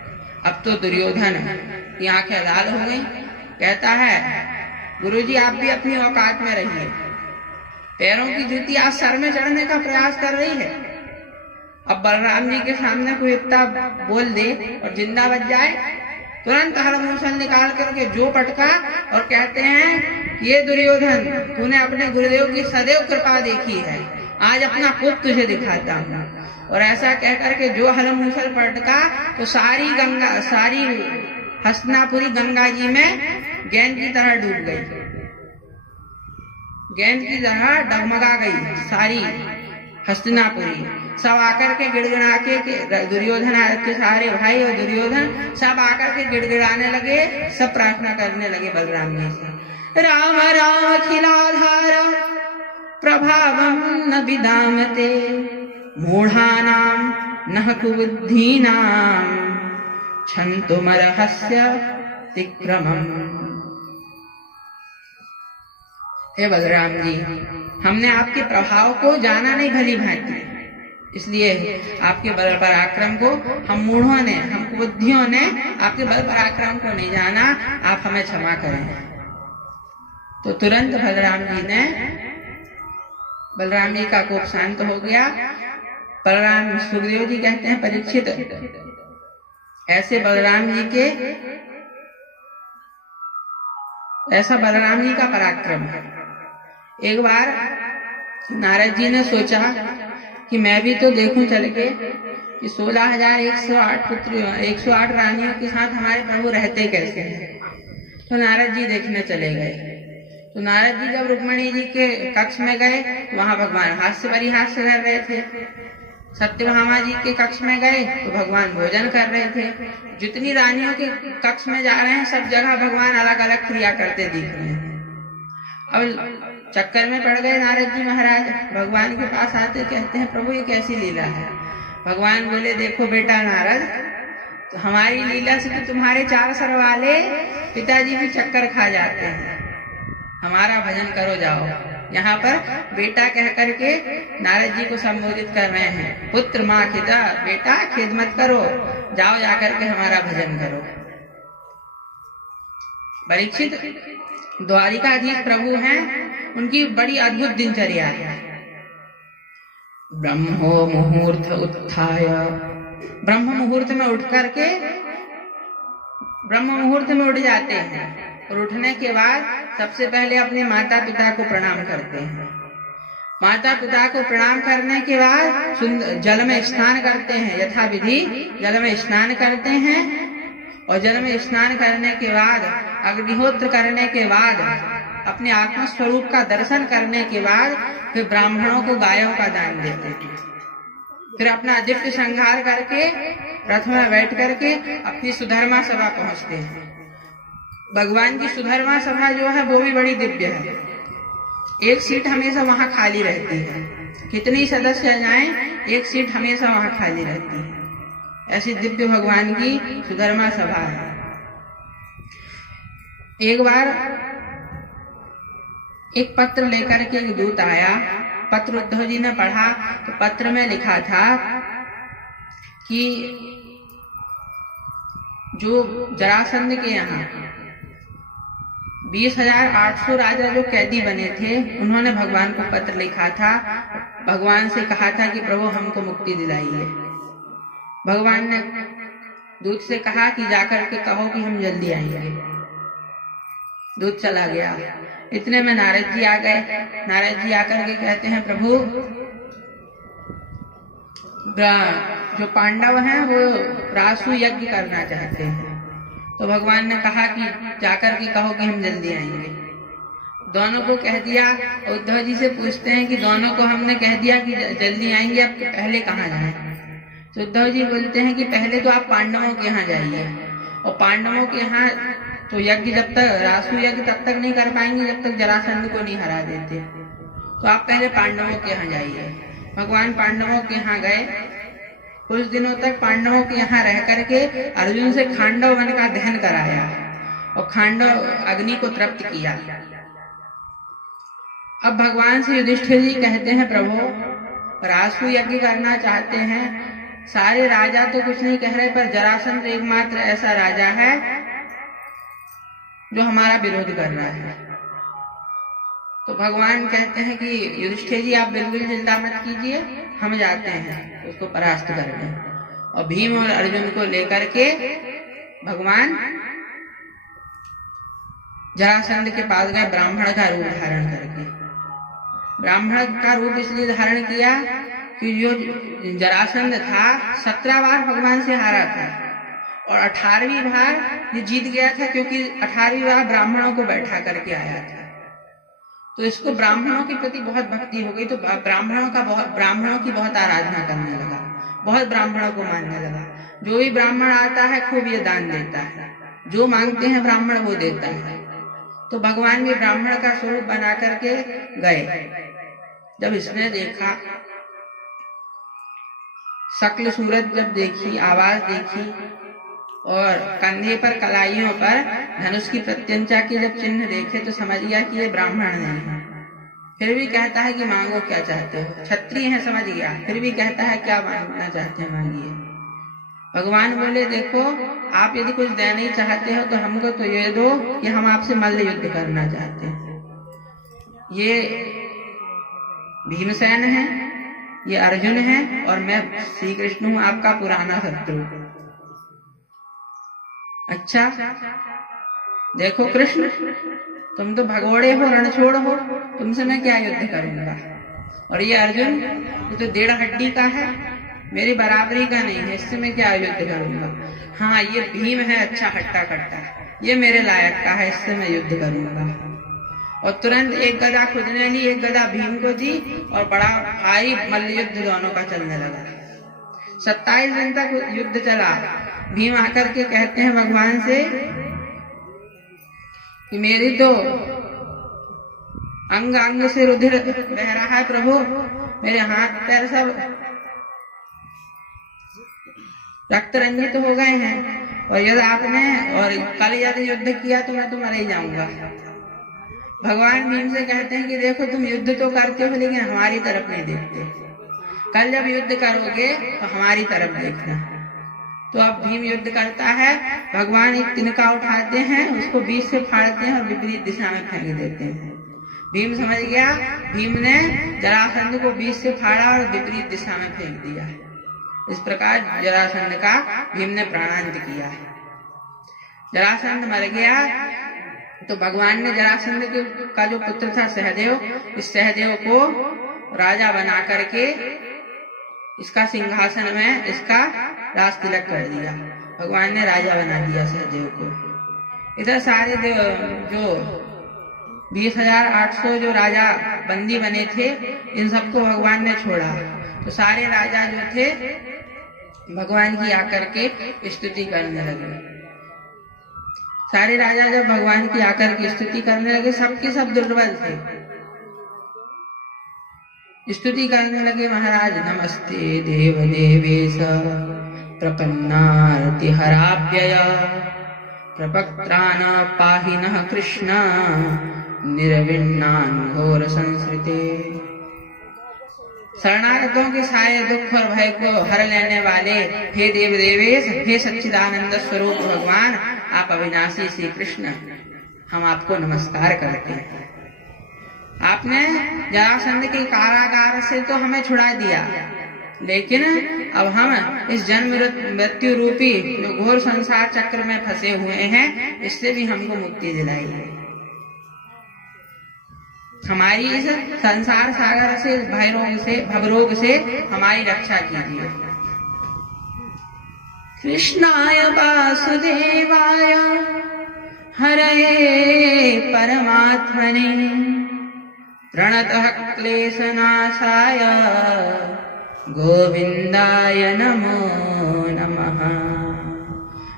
अब तो दुर्योधन की आंखें लाल हो गई। कहता है, गुरुजी आप भी अपनी औकात में रहिए। पैरों की जूती आज सर में चढ़ने का प्रयास कर रही है। अब बलराम जी के सामने कोई इतना बोल दे और जिंदा बच जाए, तुरंत हरमूसल निकाल करके जो पटका और कहते हैं, ये दुर्योधन तूने अपने गुरुदेव की सदैव कृपा देखी है, आज अपना कोप तुझे दिखाता हूँ। और ऐसा कहकर के जो हरमूसल पटका तो सारी हस्तिनापुरी गंगा जी में गेंद की तरह डूब गई, गेंद की तरह डगमगा गई सारी हस्तिनापुरी। सब आकर के गिड़गिड़ा के दुर्योधन के सारे भाई और दुर्योधन सब आकर के गिड़गिड़ाने लगे, सब प्रार्थना करने लगे बलराम जी से, राम राम अखिलाधार प्रभावम न विदामते, मूढ़ानाम नः कुबुद्धीनाम छन्तुमर्हस्य तिक्रमम्। हे बलराम जी, हमने आपके प्रभाव को जाना नहीं भली भांति, इसलिए आपके बल पराक्रम को हम मूढ़ों ने, हम बुद्धियों ने आपके बल पराक्रम को नहीं जाना, आप हमें क्षमा करें। तो तुरंत बलराम जी का कोप शांत हो गया। बलराम सुखदेव जी कहते हैं, परीक्षित ऐसा बलराम जी का पराक्रम है। एक बार नारद जी ने सोचा कि मैं भी तो देखूं चल के कि 16,108 रानियों के साथ हमारे प्रभु रहते कैसे हैं। तो नारद जी देखने चले गए। तो नारद जी जब रुक्मिणी जी के कक्ष में गए तो वहां भगवान हास्य परिहास्य कर रहे थे। सत्यभामा जी के कक्ष में गए तो भगवान भोजन कर रहे थे। जितनी रानियों के कक्ष में जा रहे हैं सब जगह भगवान अलग अलग क्रिया करते दिख रहे हैं। अब चक्कर में पड़ गए नारद जी महाराज, भगवान के पास आते कहते हैं, प्रभु ये कैसी लीला है? भगवान बोले, देखो बेटा नारद, तो हमारी लीला से तो तुम्हारे 4 सर वाले पिताजी भी चक्कर खा जाते हैं। हमारा भजन करो जाओ। यहाँ पर बेटा कह करके नारद जी को संबोधित कर रहे हैं, पुत्र माँ खिदा, बेटा खेद मत करो, जाओ जाकर के हमारा भजन करो। परीक्षित द्वारिकाधीश प्रभु हैं, उनकी बड़ी अद्भुत दिनचर्या है। ब्रह्मो मुहूर्त उत्थाय, ब्रह्म मुहूर्त में उठ करके ब्रह्म मुहूर्त में उठ जाते हैं और उठने के बाद सबसे पहले अपने माता पिता को प्रणाम करते हैं। माता पिता को प्रणाम करने के बाद जल में स्नान करते हैं, यथा विधि जल में स्नान करते हैं और जल में स्नान करने के बाद, अग्निहोत्र करने के बाद, अपने आत्मा स्वरूप का दर्शन करने के बाद फिर ब्राह्मणों को गायों का दान देते थे। फिर अपना दिव्य श्रृंगार करके रथ में बैठ करके अपनी सुधर्मा सभा पहुंचते हैं। भगवान की सुधर्मा सभा जो है वो भी बड़ी दिव्य है। एक सीट हमेशा वहां खाली रहती है, कितनी सदस्य जाएं, एक सीट हमेशा वहां खाली रहती है। ऐसी दिव्य भगवान की सुधर्मा सभा है। एक बार एक पत्र लेकर के एक दूत आया। पत्र उद्धव जी ने पढ़ा तो पत्र में लिखा था कि जो जरासंध के यहाँ 20,800 राजा जो कैदी बने थे, उन्होंने भगवान को पत्र लिखा था, भगवान से कहा था कि प्रभु हमको मुक्ति दिलाइए। भगवान ने दूत से कहा कि जाकर के कहो कि हम जल्दी आएंगे। दूत चला गया। इतने में नारद जी आ गए। नारद जी आकर के कहते हैं, प्रभु जो पांडव हैं वो रासु यज्ञ करना चाहते हैं। तो भगवान ने कहा कि जाकर के कहो कि हम जल्दी आएंगे। दोनों को कह दिया। उद्धव जी से पूछते हैं कि दोनों को हमने कह दिया कि जल्दी आएंगे, अब पहले कहाँ जाएं? तो उद्धव जी बोलते हैं कि पहले तो आप पांडवों के यहाँ जाइए, और पांडवों के यहाँ तो यज्ञ जब तक रासु यज्ञ तब तक नहीं कर पाएंगे जब तक जरासंध को नहीं हरा देते। तो आप पहले पांडवों के यहाँ जाइए। भगवान पांडवों के यहाँ गए। कुछ दिनों तक पांडवों के यहाँ रह करके अर्जुन से खांडव वन का दहन कराया और खांडव अग्नि को तृप्त किया। अब भगवान से युधिष्ठिर जी कहते हैं, प्रभु रासु यज्ञ करना चाहते हैं, सारे राजा तो कुछ नहीं कह रहे, पर जरासंध एकमात्र ऐसा राजा है जो हमारा विरोध कर रहा है। तो भगवान कहते हैं कि युधिष्ठिर जी आप बिल्कुल चिंता मत कीजिए, हम जाते हैं उसको परास्त करने। और भीम और अर्जुन को लेकर के भगवान जरासंध के पास गए, ब्राह्मण का रूप धारण करके। ब्राह्मण का रूप इसलिए धारण किया कि जो जरासंध था 17 बार भगवान से हारा था और 18वीं बार ये जीत गया था, क्योंकि 18वीं बार ब्राह्मणों को बैठा करके आया था। तो इसको ब्राह्मणों के प्रति बहुत भक्ति हो गई। तो ब्राह्मणों की बहुत आराधना करने लगा, बहुत ब्राह्मणों को मानने लगा। जो भी ब्राह्मण आता है खूब ये दान देता है, जो मांगते हैं ब्राह्मण वो देता है। तो भगवान भी ब्राह्मण का स्वरूप बना करके गए। जब इसने देखा, शक्ल सूरत जब देखी, आवाज देखी और कंधे पर कलाइयों पर धनुष की प्रत्यंचा के जब चिन्ह देखे तो समझ गया कि ये ब्राह्मण नहीं है। फिर भी कहता है कि मांगो क्या चाहते हो। क्षत्रिय है समझ गया, फिर भी कहता है क्या मांगना चाहते हैं मांगिए। भगवान बोले, देखो आप यदि कुछ देना नहीं चाहते हो तो हमको तो ये दो कि हम आपसे मल्ल युद्ध करना चाहते हैं। ये भीमसेन है, ये अर्जुन है और मैं श्री कृष्ण हूं, आपका पुराना शत्रु। अच्छा देखो कृष्ण, तुम तो भगोड़े हो, रणछोड़ हो, तुमसे मैं क्या युद्ध करूंगा। और ये अर्जुन ये तो 1.5 हड्डी का है, मेरी बराबरी का नहीं है, इससे मैं क्या युद्ध करूंगा। हाँ ये भीम है, अच्छा हट्टा कट्टा, ये मेरे लायक का है, इससे मैं युद्ध करूंगा। और तुरंत एक गदा खुद ने ली, एक गदा भीम को दी और बड़ा भारी मल्ल युद्ध दोनों का चलने लगा। 27 दिन तक युद्ध चला। भीम आकर के कहते हैं भगवान से कि मेरी तो अंग अंग से रुधिर बह रहा है प्रभु, मेरे हाथ पैर सब रक्त रंजित हो गए हैं, और यदि आपने और कल यदि युद्ध किया तो मैं तो मर ही जाऊंगा। भगवान भीम से कहते हैं कि देखो तुम युद्ध तो करते हो लेकिन हमारी तरफ नहीं देखते, कल जब युद्ध करोगे तो हमारी तरफ देखना। तो अब भीम युद्ध करता है। भगवान एक तिनका उठाते हैं, उसको बीच से फाड़ते हैं और विपरीत दिशा में फेंक देते हैं। भीम समझ गया, भीम ने जरासंध को बीच से फाड़ा और विपरीत दिशा में फेंक दिया। इस प्रकार जरासंध का भीम ने प्राणांत किया। जरासंध मर गया। तो भगवान ने जरासंध का जो पुत्र था सहदेव, इस सहदेव को राजा बना करके इसका सिंहासन में इसका राज तिलक कर दिया। भगवान ने राजा बना दिया सहदेव को। इधर सारे जो 20,800 जो राजा बंदी बने थे, इन सबको भगवान ने छोड़ा। तो सारे राजा जो थे भगवान की आकर के स्तुति करने लगे। सारे राजा जब भगवान की आकर की स्तुति करने लगे, सबके सब दुर्बल थे, स्तुति करने लगे, महाराज नमस्ते देव देवेश प्रपन्नार्ति हराभ्यय प्रपक्त्रान पाहिनः कृष्ण निर्विण्णान् घोर संस्कृते। शरणागतों के सारे दुख और भय को हर लेने वाले हे देव देवेश, हे सच्चिदानंद स्वरूप भगवान, आप अविनाशी श्री कृष्ण, हम आपको नमस्कार करते हैं। आपने जरासंध के कारागार से तो हमें छुड़ा दिया, लेकिन अब हम इस जन्म मृत्यु रूपी जो घोर संसार चक्र में फंसे हुए हैं, इससे भी हमको मुक्ति दिलाई। हमारी इस संसार सागर से, भवरोग से हमारी रक्षा कीजिए। कृष्णाय वासुदेवाय हरये परमात्मने प्रणतः क्लेशनाशाय गोविंदाय नमो नमः।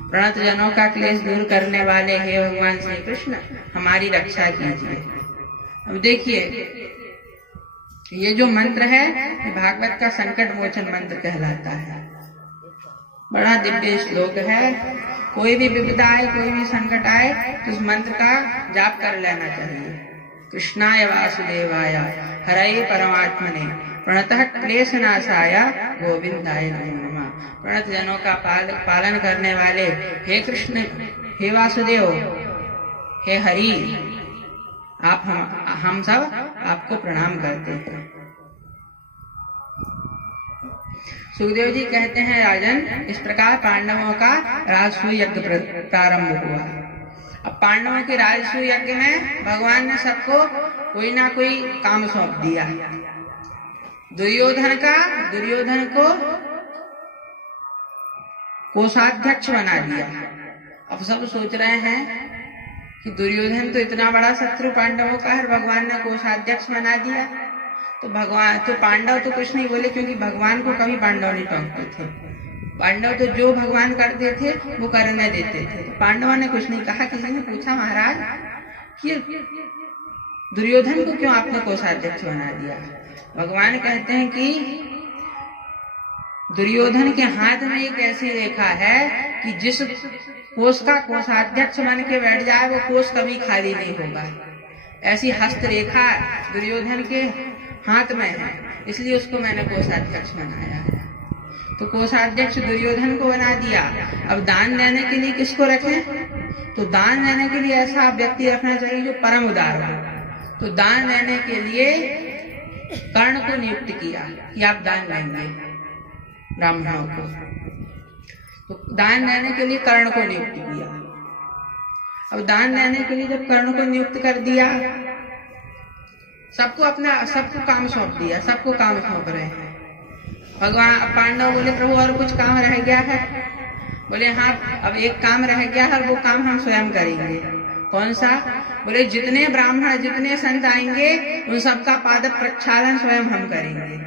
प्रणत जनों का क्लेश दूर करने वाले हे भगवान श्री कृष्ण, हमारी रक्षा कीजिए। अब देखिए, ये जो मंत्र है ये भागवत का संकट मोचन मंत्र कहलाता है। बड़ा दिव्य श्लोक है। कोई भी विपदा आए, कोई भी संकट आए तो इस मंत्र का जाप कर लेना चाहिए। कृष्णाय वासुदेवाय हरये परमात्मने प्रणतः क्लेशनाशाय गोविंदाय नमो नमः। प्रणत जनों का पालन करने वाले हे कृष्ण, हे वासुदेव, हे हरि, आप हम सब आपको प्रणाम करते हैं। सुखदेव जी कहते हैं, राजन, इस प्रकार पांडवों का राजसूय यज्ञ प्रारंभ हुआ। अब पांडवों के राजसूय यज्ञ में भगवान ने सबको कोई ना कोई काम सौंप दिया। दुर्योधन को कोषाध्यक्ष बना दिया। अब सब सोच रहे हैं कि दुर्योधन तो इतना बड़ा शत्रु पांडवों का है, भगवान ने कोषाध्यक्ष बना दिया। तो पांडव तो कुछ नहीं बोले, क्योंकि भगवान को कभी पांडव नहीं टोकते थे। पांडव तो जो भगवान करते थे वो करने देते थे। पांडवों ने कुछ नहीं कहा। किसी ने पूछा, महाराज कि दुर्योधन को क्यों आपने कोषाध्यक्ष बना दिया? भगवान कहते हैं कि दुर्योधन के हाथ में एक ऐसी रेखा है कि जिस कोष का कोषाध्यक्ष बन के बैठ जाए वो कोष कभी खाली नहीं होगा। ऐसी हस्त रेखा दुर्योधन के हाथ में है, इसलिए उसको मैंने कोषाध्यक्ष बनाया है। तो कोषाध्यक्ष दुर्योधन को बना दिया। अब दान देने के लिए किसको रखें? तो दान देने के लिए ऐसा व्यक्ति रखना चाहिए जो परम उदार हो। तो दान देने के लिए कर्ण को नियुक्त किया कि आप दान देंगे ब्राह्मणों को। तो दान देने के लिए कर्ण को नियुक्त किया। अब दान देने के लिए जब कर्ण को नियुक्त कर दिया, सबको काम सौंप दिया, सबको काम सौंप रहे हैं। भगवान पांडव बोले, प्रभु और कुछ काम रह गया है? बोले हाँ, अब एक काम रह गया है, वो काम हम स्वयं करेंगे। कौन सा? बोले जितने ब्राह्मण, जितने संत आएंगे उन सबका पाद प्रक्षालन स्वयं हम करेंगे।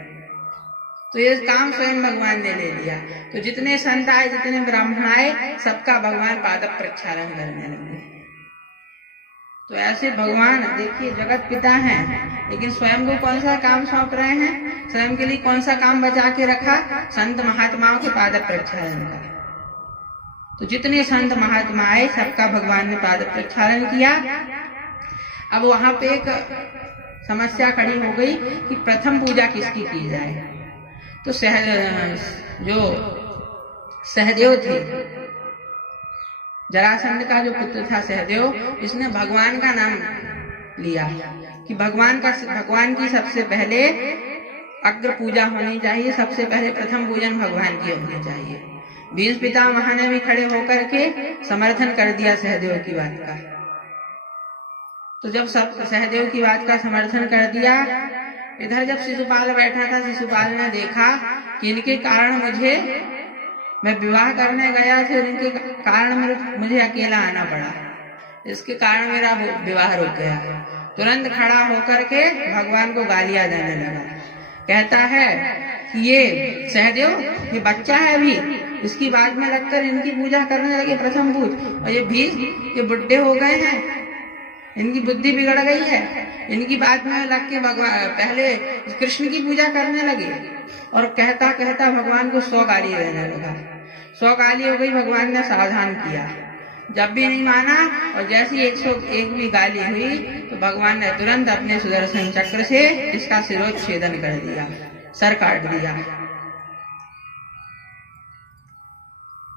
तो ये काम स्वयं भगवान ने ले लिया। तो जितने संत आए, जितने ब्राह्मण आए, सबका भगवान पाद प्रक्षालन करने लगे। तो ऐसे भगवान देखिए जगत पिता हैं, लेकिन स्वयं को कौन सा काम सौंप रहे हैं? स्वयं के लिए कौन सा काम बचा के रखा? संत महात्माओं के पाद प्रक्षालन का। तो जितने संत महात्मा आए सबका भगवान ने पाद प्रक्षालन किया। अब वहां पे एक समस्या खड़ी हो गई कि प्रथम पूजा किसकी की जाए। तो जो सहदेव थे, जरासंध का जो पुत्र था सहदेव, इसने भगवान का नाम लिया कि भगवान की सबसे पहले अग्र पूजा होनी चाहिए, सबसे पहले प्रथम पूजन भगवान की होनी चाहिए। भीष्म पितामह ने भी खड़े होकर के समर्थन कर दिया सहदेव की बात का। तो जब सब सहदेव की बात का समर्थन कर दिया, इधर जब शिशुपाल बैठा था, शिशुपाल ने देखा कि इनके कारण मुझे मैं विवाह करने गया था, इनके कारण मुझे अकेला आना पड़ा, इसके कारण मेरा विवाह रुक गया। तुरंत खड़ा होकर के भगवान को गालियां देने लगा। कहता है कि ये सहदेव, ये बच्चा है अभी, इसकी बात में लगकर इनकी पूजा करने लगे प्रथम पूज, और ये भीष्म, ये बुढ़े हो गए हैं, इनकी बुद्धि बिगड़ गई है, इनकी बात में लग के भगवान पहले कृष्ण की पूजा करने लगे। और कहता कहता भगवान को 100 गाली देने लगा। 100 गाली हो गई, भगवान ने सावधान किया, जब भी नहीं माना, और जैसी 101 भी गाली हुई तो भगवान ने तुरंत अपने सुदर्शन चक्र से इसका सिरोच्छेदन कर दिया, सर काट दिया।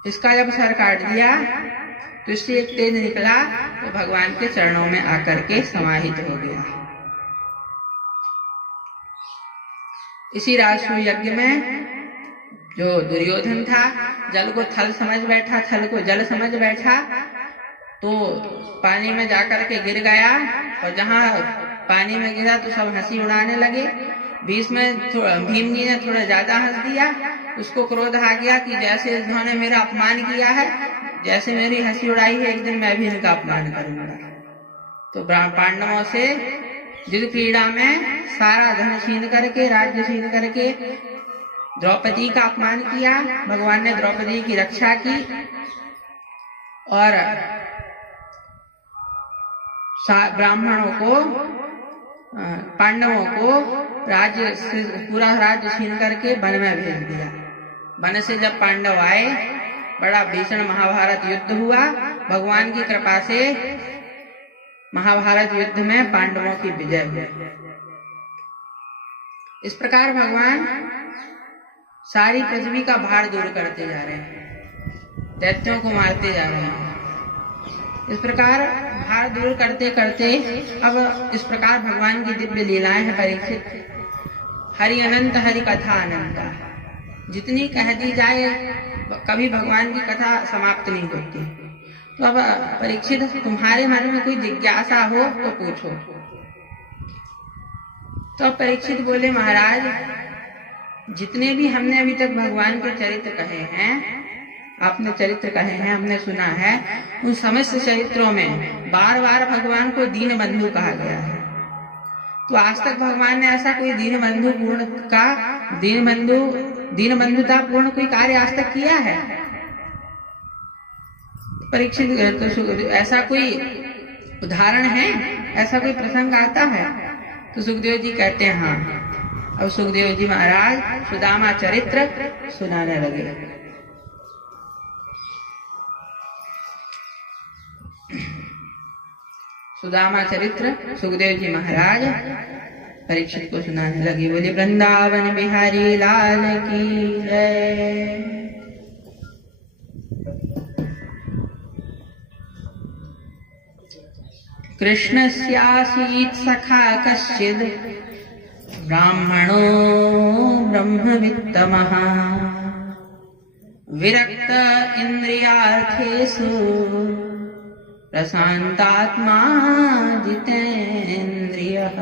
इसका जब सर काट दिया तो इससे एक तेज निकला, तो भगवान के चरणों में आकर के समाहित हो गया। इसी राजसूय यज्ञ में जो दुर्योधन था, जल को थल समझ बैठा, थल को जल समझ बैठा, तो पानी में जाकर के गिर गया, और जहाँ पानी में गिरा तो सब हंसी उड़ाने लगे। भीम जी ने थोड़ा ज्यादा हंस दिया, उसको क्रोध आ गया कि जैसे इन्होंने मेरा अपमान किया है, जैसे मेरी हंसी उड़ाई है, एक दिन मैं भी इनका अपमान करूंगा। तो पांडवों से युद्ध क्रीड़ा में सारा धन छीन करके, राज्य छीन करके द्रौपदी का अपमान किया। भगवान ने द्रौपदी की रक्षा की, और ब्राह्मणों को, पांडवों को पूरा राज्य छीन करके वन में भेज दिया। वन से जब पांडव आए, बड़ा भीषण महाभारत युद्ध हुआ। भगवान की कृपा से महाभारत युद्ध में पांडवों की विजय हुई। इस प्रकार भगवान सारी पृथ्वी का भार दूर करते जा रहे हैं, दैत्यों को मारते जा रहे हैं। इस प्रकार भार दूर करते करते अब इस प्रकार भगवान की दिव्य लीलाएं हैं परीक्षित। हरि अनंत, हरि कथा अनंत, जितनी कह दी जाए कभी भगवान की कथा समाप्त नहीं होती। तो अब परीक्षित, तुम्हारे मन में कोई जिज्ञासा हो तो पूछो। तो अब परीक्षित बोले, महाराज, जितने भी हमने अभी तक भगवान के चरित्र कहे हैं, आपने चरित्र कहे हैं, हमने सुना है, उन समस्त चरित्रों में बार बार भगवान को दीन बंधु कहा गया है। तो आज तक भगवान ने ऐसा कोई दीन बंधुता पूर्ण कोई कार्य आज तक किया है? परीक्षित, तो ऐसा कोई उदाहरण है, ऐसा कोई प्रसंग आता है? तो सुखदेव जी कहते हैं हाँ। अब सुखदेव जी महाराज सुदामा चरित्र सुनाने लगे। सुदामा चरित्र सुखदेव जी महाराज परीक्षित को सुनाने लगे। बोले, वृंदावन बिहारी लाल की जय। कृष्णस्यासीत् सखा कश्चिद् ब्राह्मणो ब्रह्मवित्तमः विरक्त इंद्रियार्थेषु प्रशांतात्मा जितेन्द्रियः।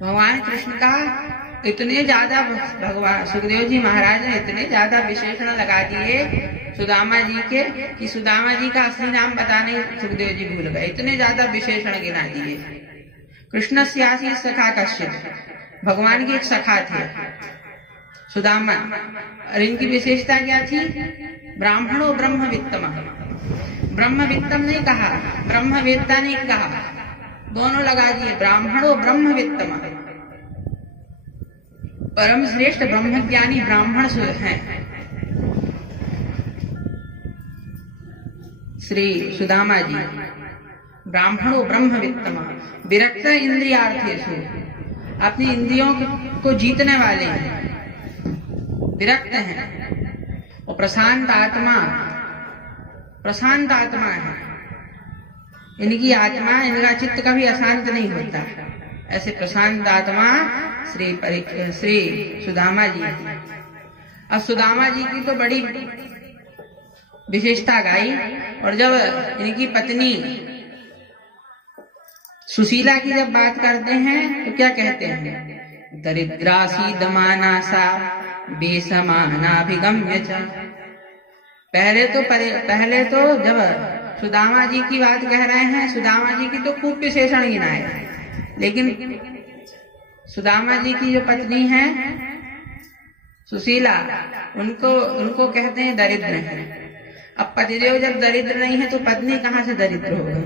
भगवान कृष्ण का इतने ज्यादा, भगवान सुखदेव जी महाराज ने इतने ज्यादा विशेषण लगा दिए सुदामा जी के कि सुदामा जी का असली नाम बताने सुखदेव जी भूल गए, इतने ज्यादा विशेषण गिना दिए। कृष्ण स्यासी सखा कश्चित्, भगवान की एक सखा थे सुदामा, और इनकी विशेषता क्या थी? ब्राह्मणो ब्रह्मवित्तम। ब्रह्मवित्तम नहीं कहा, ब्रह्मवेत्ता नहीं कहा, दोनों लगा दिए। ब्राह्मणो ब्रह्मवित्तम, परम श्रेष्ठ ब्रह्मज्ञानी ब्राह्मण हैं श्री सुदामा जी। ब्राह्मणो ब्रह्मवित्तम विरक्त इंद्रियार्थेषु, अपनी इंद्रियों को जीतने वाले हैं, विरक्त हैं, और प्रशांत आत्मा है। इनकी आत्मा, इनका चित्त कभी अशांत नहीं होता। ऐसे प्रशांत आत्मा श्री सुदामा जी। अब सुदामा जी की तो बड़ी विशेषता गाई, और जब इनकी पत्नी सुशीला की जब बात करते हैं तो क्या कहते हैं? दरिद्रासी दमानासा बेसमानाभिगम्य च। पहले तो जब सुदामा जी की बात कह रहे हैं, सुदामा जी की तो खूब विशेषण गिनाए, लेकिन सुदामा जी की जो पत्नी है सुशीला, उनको कहते हैं दरिद्र है। अब पतिदेव जब दरिद्र नहीं है तो पत्नी कहाँ से दरिद्र हो गई?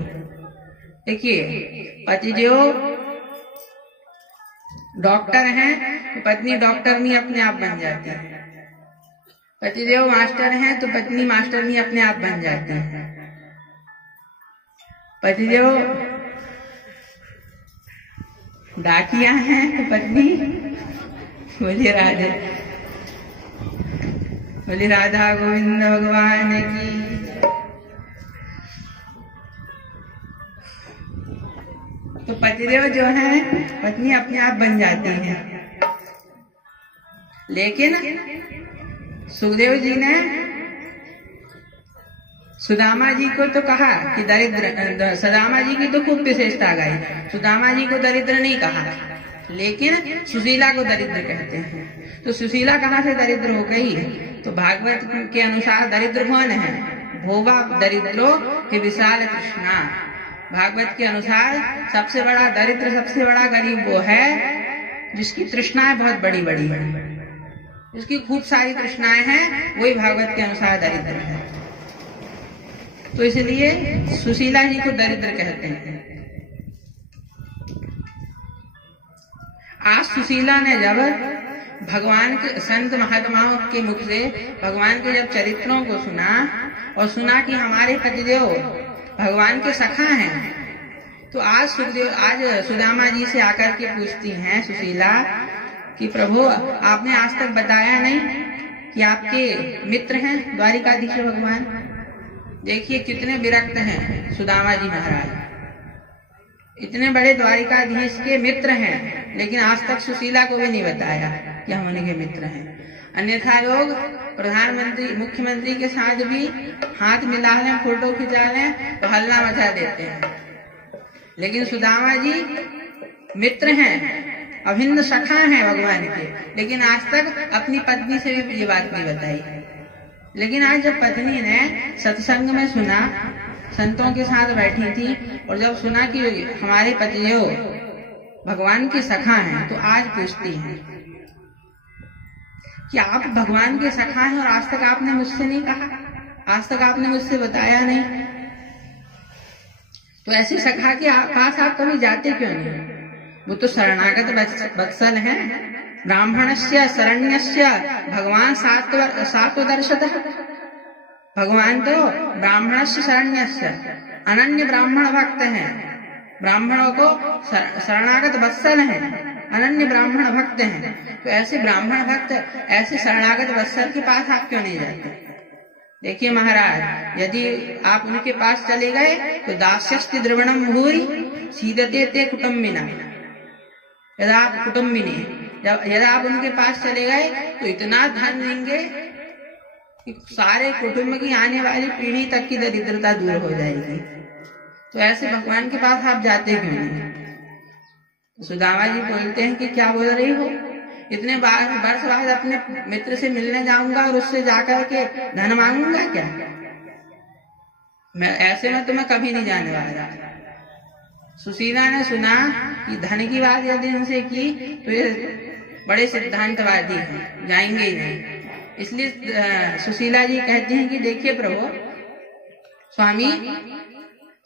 देखिए, पतिदेव डॉक्टर हैं तो पत्नी डॉक्टरनी अपने आप बन जाती है, पतिदेव मास्टर हैं तो पत्नी मास्टरनी अपने आप बन जाती है, पतिदेव डाकिया हैं तो पत्नी बोले राधा गोविंद भगवान की। तो पतिदेव जो है पत्नी अपने आप बन जाती है। लेकिन सुखदेव जी ने सुदामा जी को तो कहा कि दरिद्र, सुदामा जी की तो खूब विशेषता गाई, सुदामा जी को दरिद्र नहीं कहा, लेकिन सुशीला को दरिद्र कहते हैं। तो सुशीला कहाँ से दरिद्र हो गई? तो भागवत के अनुसार दरिद्र कौन है? भोवा दरिद्रो के विशाल कृष्णा। भागवत के अनुसार सबसे बड़ा दरिद्र, सबसे बड़ा गरीब वो है जिसकी तृष्णाएं बहुत बड़ी बड़ी है, जिसकी खूब सारी तृष्णाएं हैं, वही भागवत के अनुसार दरिद्र है। तो इसलिए सुशीला जी को दरिद्र कहते हैं। आज सुशीला ने जब भगवान के संत महात्माओं के मुख से भगवान के जब चरित्रों को सुना और सुना कि हमारे पतिदेव भगवान के सखा हैं, तो आज सुदामा जी से आकर के पूछती हैं सुशीला कि प्रभु, आपने आज तक बताया नहीं कि आपके मित्र हैं द्वारिकाधीश भगवान। देखिए कितने विरक्त हैं सुदामा जी महाराज, इतने बड़े द्वारिकाधीश के मित्र हैं, लेकिन आज तक सुशीला को भी नहीं बताया कि हम उनके मित्र हैं। अन्यथा लोग प्रधानमंत्री मुख्यमंत्री के साथ भी हाथ मिला लें, फोटो खिंचा लें तो हल्ला मचा देते हैं, लेकिन सुदामा जी मित्र हैं, अभिन्न सखा हैं भगवान के, लेकिन आज तक अपनी पत्नी से भी ये बात नहीं बताई। लेकिन आज जब पत्नी ने सत्संग में सुना, संतों के साथ बैठी थी और जब सुना कि हमारे पतिदेव भगवान के सखा हैं, तो आज पूछती हैं कि आप भगवान के सखा हैं और आज तक आपने मुझसे नहीं कहा, आज तक आपने मुझसे बताया नहीं। तो ऐसे सखा के पास आप कभी जाते क्यों नहीं? वो तो शरणागत वत्सल हैं, ब्राह्मणस्य शरण्यस्य भगवान सात्वदर्शतः। भगवान तो ब्राह्मणस्य शरण्यस्य अनन्य ब्राह्मण भक्त हैं, ब्राह्मणों को शरणागत वत्सल हैं, अनन्य ब्राह्मण भक्त हैं। तो ऐसे ब्राह्मण भक्त, ऐसे शरणागत वत्सल के पास आप क्यों नहीं जाते? देखिए महाराज, यदि आप उनके पास चले गए तो दास्यस्ति द्रवणम भूरि सीदते ते कुटुम्बिना। यदा आप कुटुम्बिनी, यदि आप उनके पास चले गए तो इतना धन देंगे कि सारे कुटुंब की आने वाली पीढ़ी तक की दरिद्रता दूर हो जाएगी। तो ऐसे भगवान के पास आप जाते क्यों नहीं? सुदामा जी बोलते हैं कि क्या बोल रही हो, इतने वर्ष बाद अपने मित्र से मिलने जाऊंगा और उससे जाकर के धन मांगूंगा क्या? मैं ऐसे में तुम्हें कभी नहीं जाने वाला। सुशीला ने सुना कि धन की बात यदि इनसे की तो ये बड़े सिद्धांतवादी हैं, जाएंगे ही नहीं। इसलिए सुशीला जी कहती हैं कि देखिए प्रभु, स्वामी,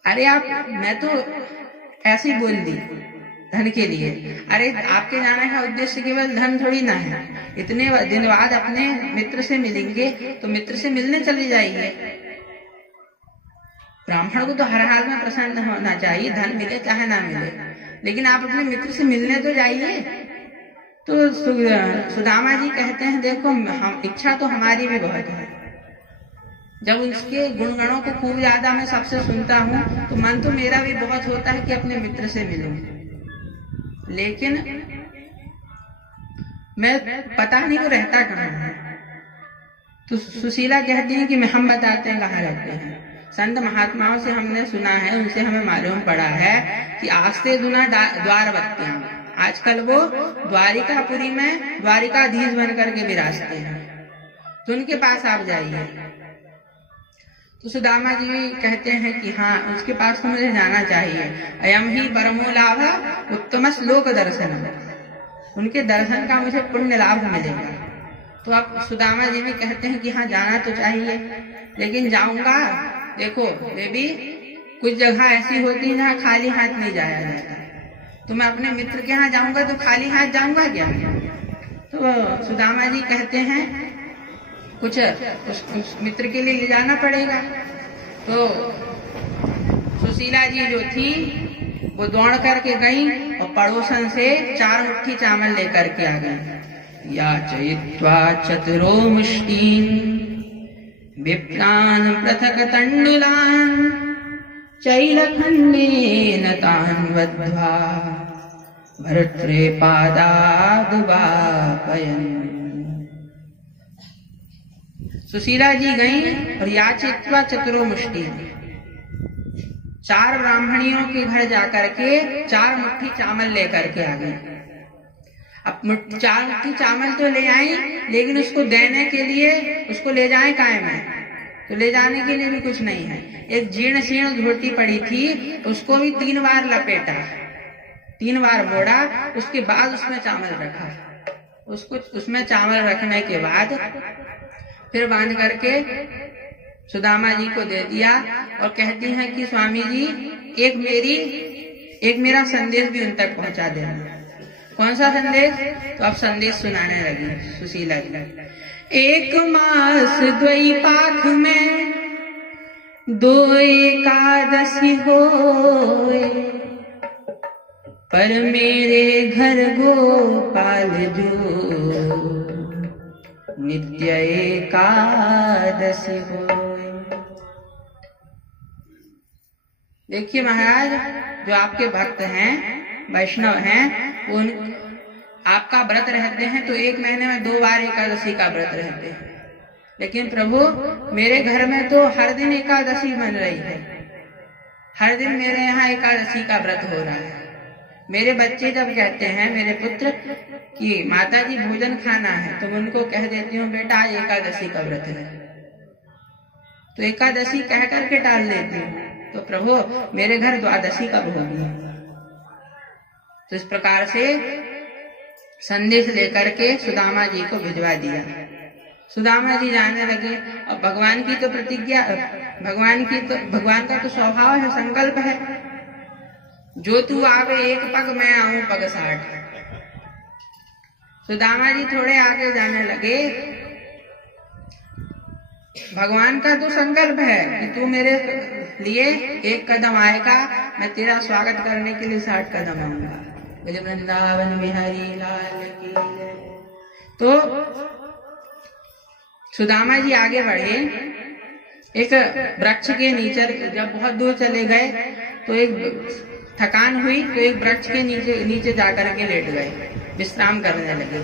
अरे मैं तो ऐसे ही बोल दी धन के लिए। अरे आपके जाने का उद्देश्य केवल धन थोड़ी ना है। इतने दिन बाद अपने मित्र से मिलेंगे तो मित्र से मिलने चले जाइए। ब्राह्मण को तो हर हाल में प्रसन्न होना चाहिए, धन मिले चाहे ना मिले, लेकिन आप अपने मित्र से मिलने तो जाइए। तो सुदामा जी कहते हैं देखो, हम इच्छा तो हमारी भी बहुत है। जब उसके गुणगणों को खूब ज्यादा मैं सबसे सुनता हूँ तो मन तो मेरा भी बहुत होता है कि अपने मित्र से मिलूं, लेकिन मैं पता नहीं वो रहता कहाँ है। तो सुशीला कहती है कि हम बताते हैं कहाँ रहते हैं। संत महात्माओं से हमने सुना है, उनसे हमें मालूम पड़ा है कि आस्ते दुना द्वारवत्याम, आजकल वो द्वारिकापुरी में द्वारिकाधीश बन करके विराजते हैं, तो उनके पास आप जाइए। तो सुदामा जी कहते हैं कि हाँ, उसके पास तो मुझे जाना चाहिए। अयम ही परमो लाभ उत्तम श्लोक दर्शन, उनके दर्शन का मुझे पुण्य लाभ मिलेगा। तो अब सुदामा जी भी कहते हैं कि हाँ, जाना तो चाहिए, लेकिन जाऊंगा, देखो वे भी कुछ जगह ऐसी होती है जहाँ खाली हाथ नहीं जाया जाता, तो मैं अपने मित्र के यहाँ जाऊंगा तो खाली हाथ जाऊंगा क्या? तो सुदामा जी कहते हैं कुछ उस मित्र के लिए ले जाना पड़ेगा। तो सुशीला जी जो थी वो दौड़ करके गई और पड़ोसन से 4 मुट्ठी चावल लेकर के आ गई। याचयित्वा चतुरो मुष्टीन् विप्रान् पृथक् तण्डुलान् चैलखण्डेन तान् बद्ध्वा भर्त्रे पादादुवापयन्। सुशीला जी गई और याचित्वा चतुरो मुष्टि, 4 ब्राह्मणियों के घर जाकर के 4 मुट्ठी चावल लेकर के आ गई। अब 4 मुट्ठी चावल तो ले आई, लेकिन उसको देने के लिए उसको ले जाए काय में, तो ले जाने के लिए भी कुछ नहीं है। एक जीर्ण शीर्ण धोती पड़ी थी, उसको भी 3 बार लपेटा, 3 बार मोड़ा, उसके बाद उसमें चावल रखा। उसको उसमें चावल रखने के बाद फिर बांध करके सुदामा जी को दे दिया और कहती हैं कि स्वामी जी एक मेरा संदेश भी उन तक पहुंचा देना। कौन सा संदेश? तो अब संदेश सुनाने लगी सुशीला जी। 1 मास द्वैपाख में 2 एकादशी होए, पर मेरे घर गोपाल जो नित्य एकादशी होए। देखिए महाराज, जो आपके भक्त हैं, वैष्णव हैं, उन आपका व्रत रहते हैं तो 1 महीने में 2 बार एकादशी का व्रत रहते हैं, लेकिन प्रभु मेरे घर में तो हर दिन एकादशी बन रही है, हर दिन मेरे यहाँ एकादशी का व्रत हो रहा है। मेरे बच्चे जब कहते हैं, मेरे पुत्र, कि माता जी भोजन खाना है, तो मैं उनको कह देती हूँ बेटा आज एकादशी का व्रत है, तो एकादशी कह करके टाल देती हूँ। तो प्रभु मेरे घर द्वादशी का भोग है। तो इस प्रकार से संदेश लेकर के सुदामा जी को भिजवा दिया। सुदामा जी जाने लगे। और भगवान की तो प्रतिज्ञा, भगवान का तो स्वभाव है, संकल्प है, जो तू आवे 1 पग मैं आऊं पग 60। सुदामा जी थोड़े आगे जाने लगे। भगवान का तो संकल्प है कि तू मेरे लिए 1 कदम आएगा, मैं तेरा स्वागत करने के लिए 60 कदम आऊंगा। बोले वृंदावन बिहारी लाल की जय। तो सुदामा जी आगे बढ़े। एक वृक्ष के नीचे, जब बहुत दूर चले गए तो एक थकान हुई, तो एक वृक्ष के नीचे जाकर के लेट गए, विश्राम करने लगे।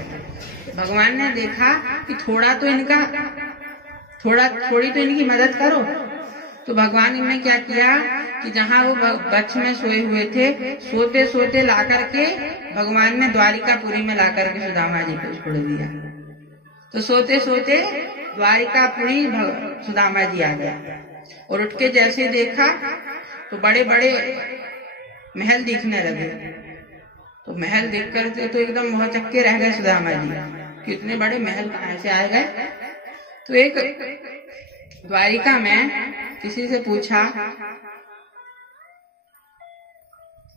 भगवान ने देखा कि थोड़ी तो इनकी मदद करो। तो भगवान ने क्या किया कि जहाँ वो वृक्ष में सोए हुए थे, सोते सोते ला करके भगवान ने द्वारिकापुरी में ला करके सुदामा जी को छोड़ दिया। तो सोते सोते द्वारिकापुरी सुदामा जी आ गया और उठ के जैसे देखा तो बड़े बड़े महल दिखने लगे। तो महल देख कर तो एकदम मोहचक्के रह गए सुदामा जी कि इतने बड़े महल कहाँ से आ गए। तो एक द्वारिका में किसी से पूछा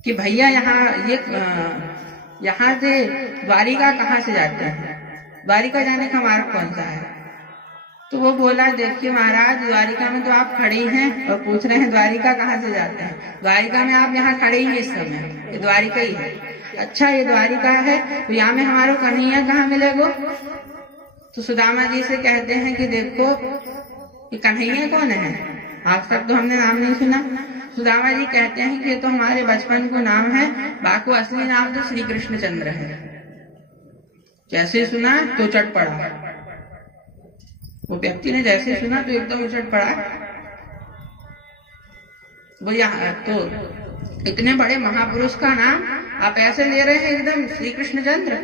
कि भैया यहाँ से द्वारिका कहाँ से जाते हैं, द्वारिका जाने का मार्ग कौन सा है? तो वो बोला देखिए महाराज, द्वारिका में तो आप खड़े हैं और पूछ रहे हैं द्वारिका कहाँ से जाते हैं। द्वारिका में आप यहाँ खड़े ही इस समय, ये द्वारिका ही है। अच्छा ये द्वारिका है, तो यहाँ में हमारे कन्हैया कहाँ मिलेगो? तो सुदामा जी से कहते हैं कि देखो ये कन्हैया कौन है, आज तक तो हमने नाम नहीं सुना। सुदामा जी कहते हैं कि ये तो हमारे बचपन को नाम है, बाकी असली नाम तो श्री कृष्णचंद्र है। जैसे सुना तो चट पड़ा, वो व्यक्ति ने जैसे सुना तो एकदम उछट पड़ा। वो यहाँ तो इतने बड़े महापुरुष का नाम आप ऐसे ले रहे हैं एकदम श्री कृष्णचंद्र।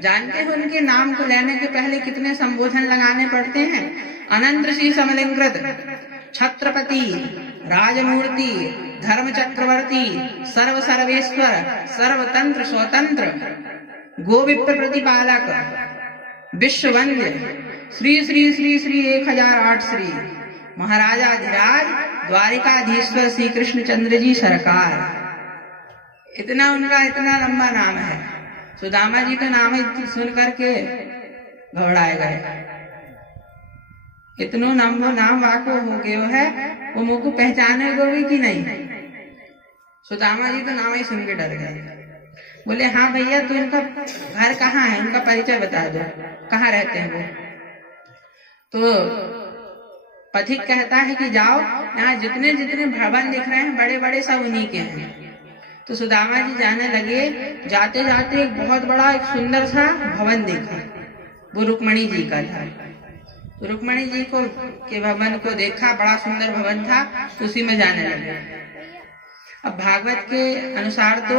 जानते हैं उनके नाम को लेने के पहले कितने संबोधन लगाने पड़ते हैं? अनंत श्री समलिंकृत, छत्रपति, राजमूर्ति, धर्म चक्रवर्ती, सर्व सर्वेश्वर, सर्वतंत्र स्वतंत्र, गोविप्र प्रतिपालक, विश्ववंद्य, श्री श्री श्री श्री 1008 श्री महाराजाधिराज द्वारिकाधीश्वर श्री कृष्णचंद्र जी सरकार। इतना उनका इतना लंबा नाम है। सुदामा जी का नाम सुन करके घबराए गए। इतनो नाम वाको हो गयो है, वो मुझ को पहचाने को भी कि नहीं। सुदामा जी तो नाम ही सुन के डर गए। बोले हाँ भैया, तो इनका घर कहाँ है, उनका परिचय बता दो, कहाँ रहते हैं वो। तो पथिक कहता है कि जाओ, यहाँ जितने जितने भवन दिख रहे हैं बड़े बड़े सब उन्हीं के हैं। तो सुदामा जी जाने लगे। जाते जाते एक बहुत बड़ा एक सुंदर सा भवन देखा, वो रुक्मणी जी का था। तो रुक्मणी जी को के भवन को देखा, बड़ा सुंदर भवन था, तो उसी में जाने लगे। अब भागवत के अनुसार तो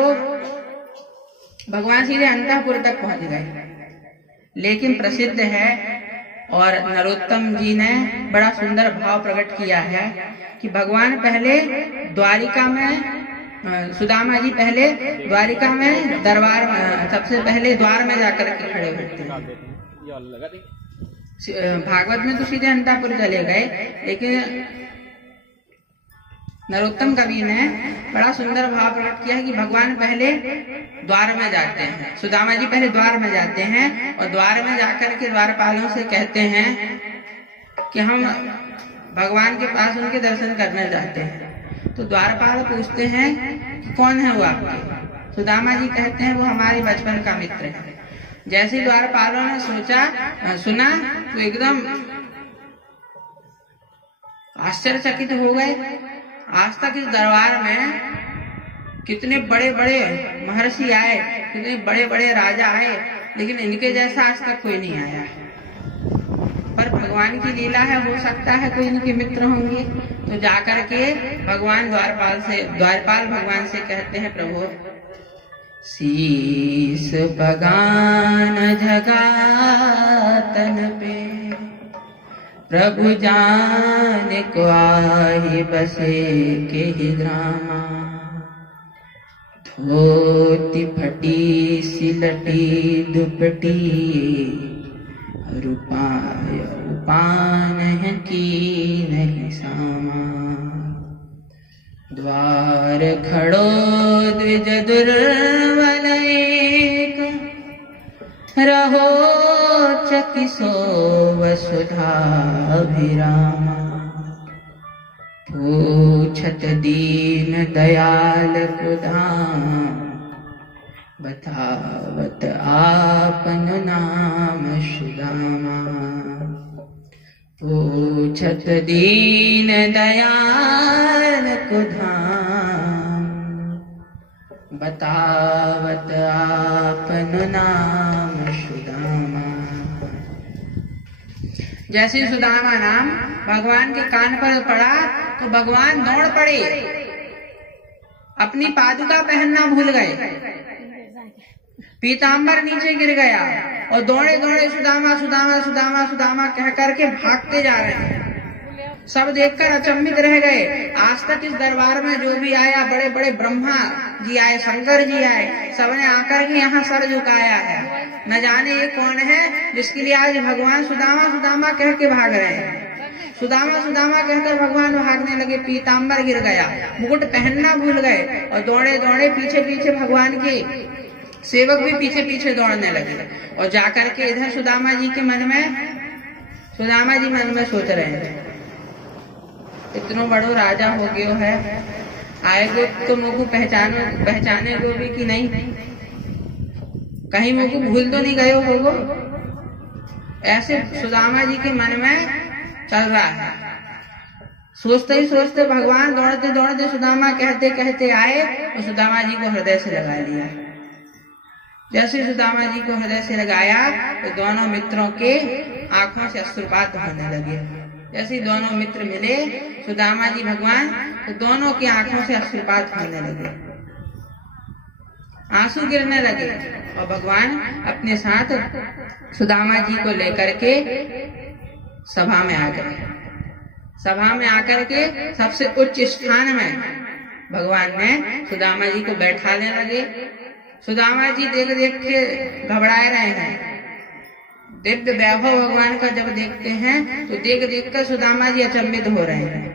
भगवान सीधे अंतःपुर तक पहुंच गए, लेकिन प्रसिद्ध है और नरोत्तम जी ने बड़ा सुंदर भाव प्रकट किया है कि भगवान पहले द्वारिका में, सुदामा जी पहले द्वारिका में दरबार में, सबसे पहले द्वार में जाकर के खड़े होते हैं। भागवत में तो सीधे अंतःपुर चले गए, लेकिन नरोत्तम कवि ने बड़ा सुंदर भाव प्रकट किया है कि भगवान पहले द्वार में जाते हैं। सुदामा जी पहले द्वार में जाते हैं और द्वार में जाकर के द्वारपालों से कहते हैं कि हम भगवान के पास उनके दर्शन करना चाहते हैं। तो द्वारपाल पूछते हैं कि कौन है वो आपके? सुदामा जी कहते हैं वो हमारे बचपन का मित्र है। जैसे द्वारपालों ने सुना तो एकदम आश्चर्यचकित हो गए। आज तक इस दरबार में कितने बड़े बड़े महर्षि आए, कितने बड़े बड़े राजा आए, लेकिन इनके जैसा आज तक कोई नहीं आया। पर भगवान की लीला है, हो सकता है कोई इनके मित्र होंगे। तो जाकर के भगवान द्वारपाल भगवान से कहते हैं, प्रभु शीस बगान जगातन पे, प्रभु जान को आहि बसे के ही ग्रामा, धोती फटी सिलटी दुपटी, उपान की नहीं सामा, द्वार खड़ो द्विज दुर्बल एक, रहो चकिसो वसुधा अभिरामा, पूछत दीन दयाल कुधाम, बतावत आपन नाम सुदामा, पूछत दीन दयाल कुधाम, बतावत आपन नाम सुदामा। जैसे सुदामा नाम भगवान के कान पर पड़ा तो भगवान दौड़ पड़े, अपनी पादुका पहनना भूल गए, पीताम्बर नीचे गिर गया और दौड़े दौड़े सुदामा सुदामा सुदामा सुदामा कह करके भागते जा रहे हैं। सब देखकर अचंभित रह गए। आज तक इस दरबार में जो भी आया, बड़े बड़े ब्रह्मा जी आए, शंकर जी आए, सबने आकर के यहाँ सर झुकाया है। न जाने ये कौन है जिसके लिए आज भगवान सुदामा सुदामा कह के भाग रहे हैं। सुदामा सुदामा कहकर भगवान भागने लगे, पीताम्बर गिर गया, मुकुट पहनना भूल गए और दौड़े दौड़े पीछे पीछे भगवान के सेवक भी पीछे पीछे दौड़ने लगे। और जाकर के इधर सुदामा जी मन में सोच रहे हैं, इतनो बड़ो राजा हो गयो है, आएगो तो मुझको पहचाने को भी कि नहीं, कहीं मुझको भूल तो नहीं गयो होगो। ऐसे सुदामा जी के मन में चल रहा है। सोचते ही सोचते भगवान दौड़ते दौड़ते सुदामा कहते कहते आए और सुदामा जी को हृदय से लगा लिया। जैसे सुदामा जी को हृदय से लगाया तो दोनों मित्रों के आंखों से अश्रुपात होने लगे। जैसे दोनों मित्र मिले सुदामा जी भगवान, तो दोनों की आंखों से अश्रुपात होने लगे। आंसू गिरने लगे और भगवान अपने साथ सुदामा जी को लेकर के सभा में आ गए। सभा में आकर के सबसे उच्च स्थान में भगवान ने सुदामा जी को बैठाने लगे। सुदामा जी देख देख के घबराए रहे हैं। दिव्य वैभव भगवान का जब देखते हैं तो देख देख कर सुदामा जी अचंभित हो रहे हैं,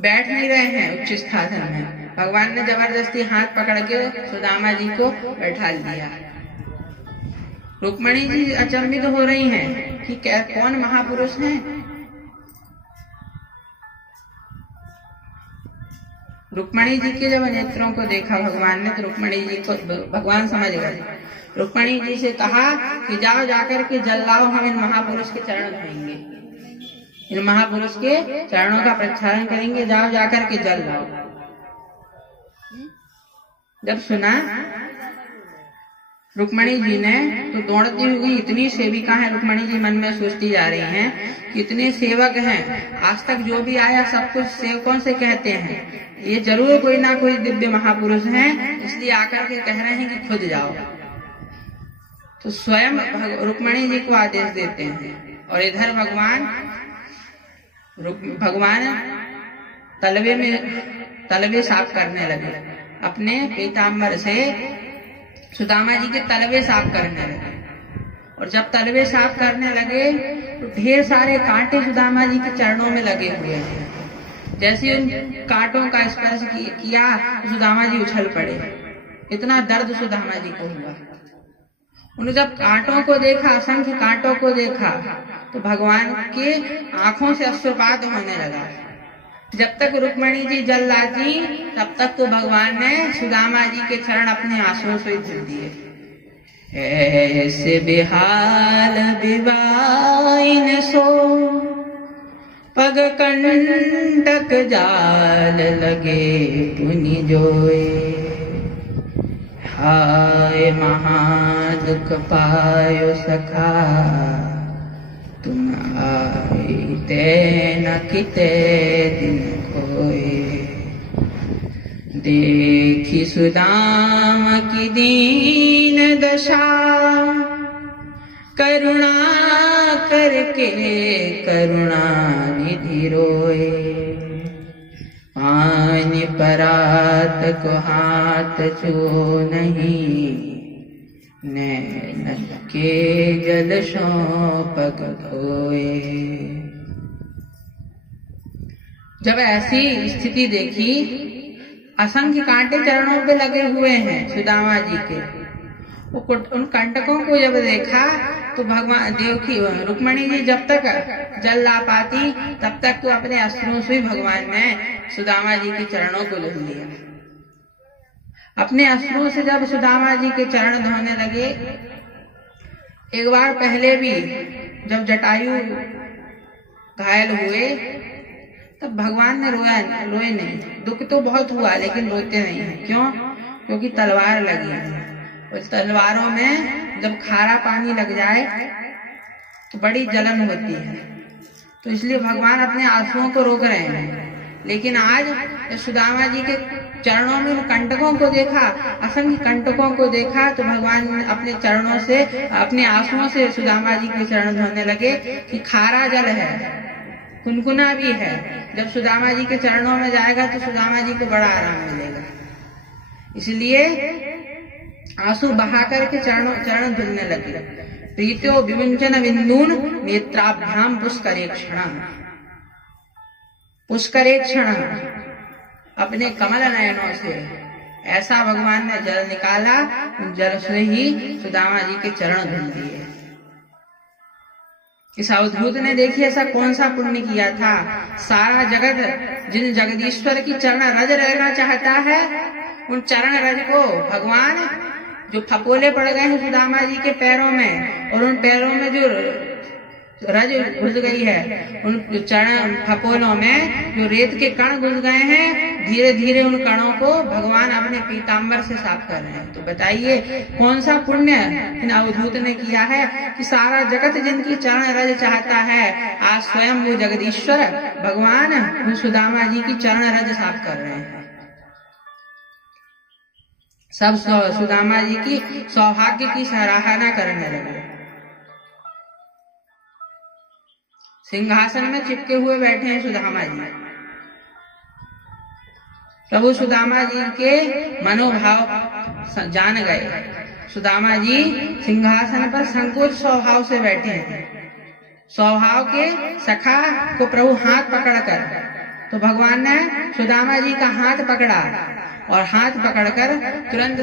बैठ नहीं रहे हैं उच्च स्थान में। भगवान ने जबरदस्ती हाथ पकड़ के सुदामा जी को बैठा दिया। रुक्मणी जी अचंभित हो रही हैं कि कौन महापुरुष हैं। रुक्मणी जी के जब नेत्रों को देखा भगवान ने तो रुक्मणी जी को भगवान समझ गए। रुक्मणी जी से कहा कि जाओ जाकर के जल लाओ, हम इन महापुरुष के चरण धोएंगे, इन महापुरुष के चरणों का प्रक्षालन करेंगे, जाओ जाकर के जल लाओ। जब सुना रुक्मणी जी ने तो दौड़ती हुई, इतनी सेविका है रुक्मणी जी मन में सोचती जा रही हैं कि इतने सेवक हैं, आज तक जो भी आया सब कुछ सेवकों से कहते हैं, ये जरूर कोई ना कोई दिव्य महापुरुष हैं, इसलिए आकर के कह रहे हैं कि खुद जाओ। तो स्वयं रुक्मणी जी को आदेश देते हैं और इधर भगवान तलवे साफ करने लगे। अपने पीताम्बर से सुदामा जी के तलवे साफ करने लगे और जब तलवे साफ करने लगे तो ढेर सारे कांटे सुदामा जी के चरणों में लगे हुए हैं। जैसे उन कांटों का स्पर्श किया सुदामा जी उछल पड़े। इतना दर्द सुदामा जी को हुआ। उन्हें जब कांटों को देखा, असंख्य कांटों को देखा, तो भगवान के आंखों से अश्रुपात होने लगा। जब तक रुक्मणी जी जल लाती तब तक तो भगवान ने सुदामा जी के चरण अपने आंसुओं से धुल दिए। ऐसे बेहाल बिवाइन सो पग कंटक जाल लगे पुनि जोए। हाय महादुख पायो सखा तुम आए ते न किते दिन कोए। देखी सुदाम की दीन दशा करुणा करके करुणा निधि रोए। पानी परात को हाथ छू नहीं नैन के जल सो पग धोए। जब ऐसी स्थिति देखी, असंख्य कांटे चरणों पे लगे हुए हैं सुदामा जी के, उन कंटकों को जब देखा तो भगवान देवकी रुक्मणी जी जब तक जल ला पाती तब तक तो अपने अश्रुओं से भगवान ने सुदामा जी के चरणों को धुल लिया। अपने अश्रुओं से जब सुदामा जी के चरण धोने लगे, एक बार पहले भी जब जटायु घायल हुए तब भगवान ने रोए नहीं। दुख तो बहुत हुआ लेकिन रोते नहीं है। क्यों? क्योंकि तलवार लगी है। उस तलवारों में जब खारा पानी लग जाए तो बड़ी जलन होती है, तो इसलिए भगवान अपने आंसुओं को रोक रहे हैं। लेकिन आज सुदामा जी के चरणों में कंटकों को देखा, असंख्य कंटकों को देखा, तो भगवान अपने चरणों से अपने आंसुओं से सुदामा जी के चरण धोने लगे कि खारा जल है, कुनकुना भी है। जब सुदामा जी के चरणों में जाएगा तो सुदामा जी को बड़ा आराम मिलेगा। इसलिए आंसू बहा करके चरण धुलने लगे। प्रीत्यो विमुंचन बिंदून नेत्राभ्याम पुष्करेक्षण अपने कमल नयनों से ऐसा भगवान ने जल निकाला, उन जल से ही सुदामा जी के चरण धुल दिए। इस अवधूत ने देखिए ऐसा कौन सा पुण्य किया था। सारा जगत जिन जगदीश्वर की चरण रज रहना चाहता है, उन चरण रज को भगवान जो फपोले पड़ गए हैं सुदामा जी के पैरों में, और उन पैरों में जो रज घुस गई है, उन चरण फपोलों में जो रेत के कण घुस गए हैं, धीरे धीरे उन कणों को भगवान अपने पीताम्बर से साफ कर रहे हैं। तो बताइए कौन सा पुण्य इन अवधूत ने किया है कि सारा जगत जिनकी चरण रज चाहता है, आज स्वयं वो जगदीश्वर भगवान उन सुदामा जी की चरण रज साफ कर रहे हैं। सब सुदामा जी की सौभाग्य की सराहना करने लगे। सिंहासन में चिपके हुए बैठे हैं सुदामा जी। प्रभु सुदामा जी के मनोभाव जान गए। सुदामा जी सिंहासन पर संकोच स्वभाव से बैठे हैं। स्वभाव के सखा को प्रभु हाथ पकड़कर, तो भगवान ने सुदामा जी का हाथ पकड़ा और हाथ पकड़कर तुरंत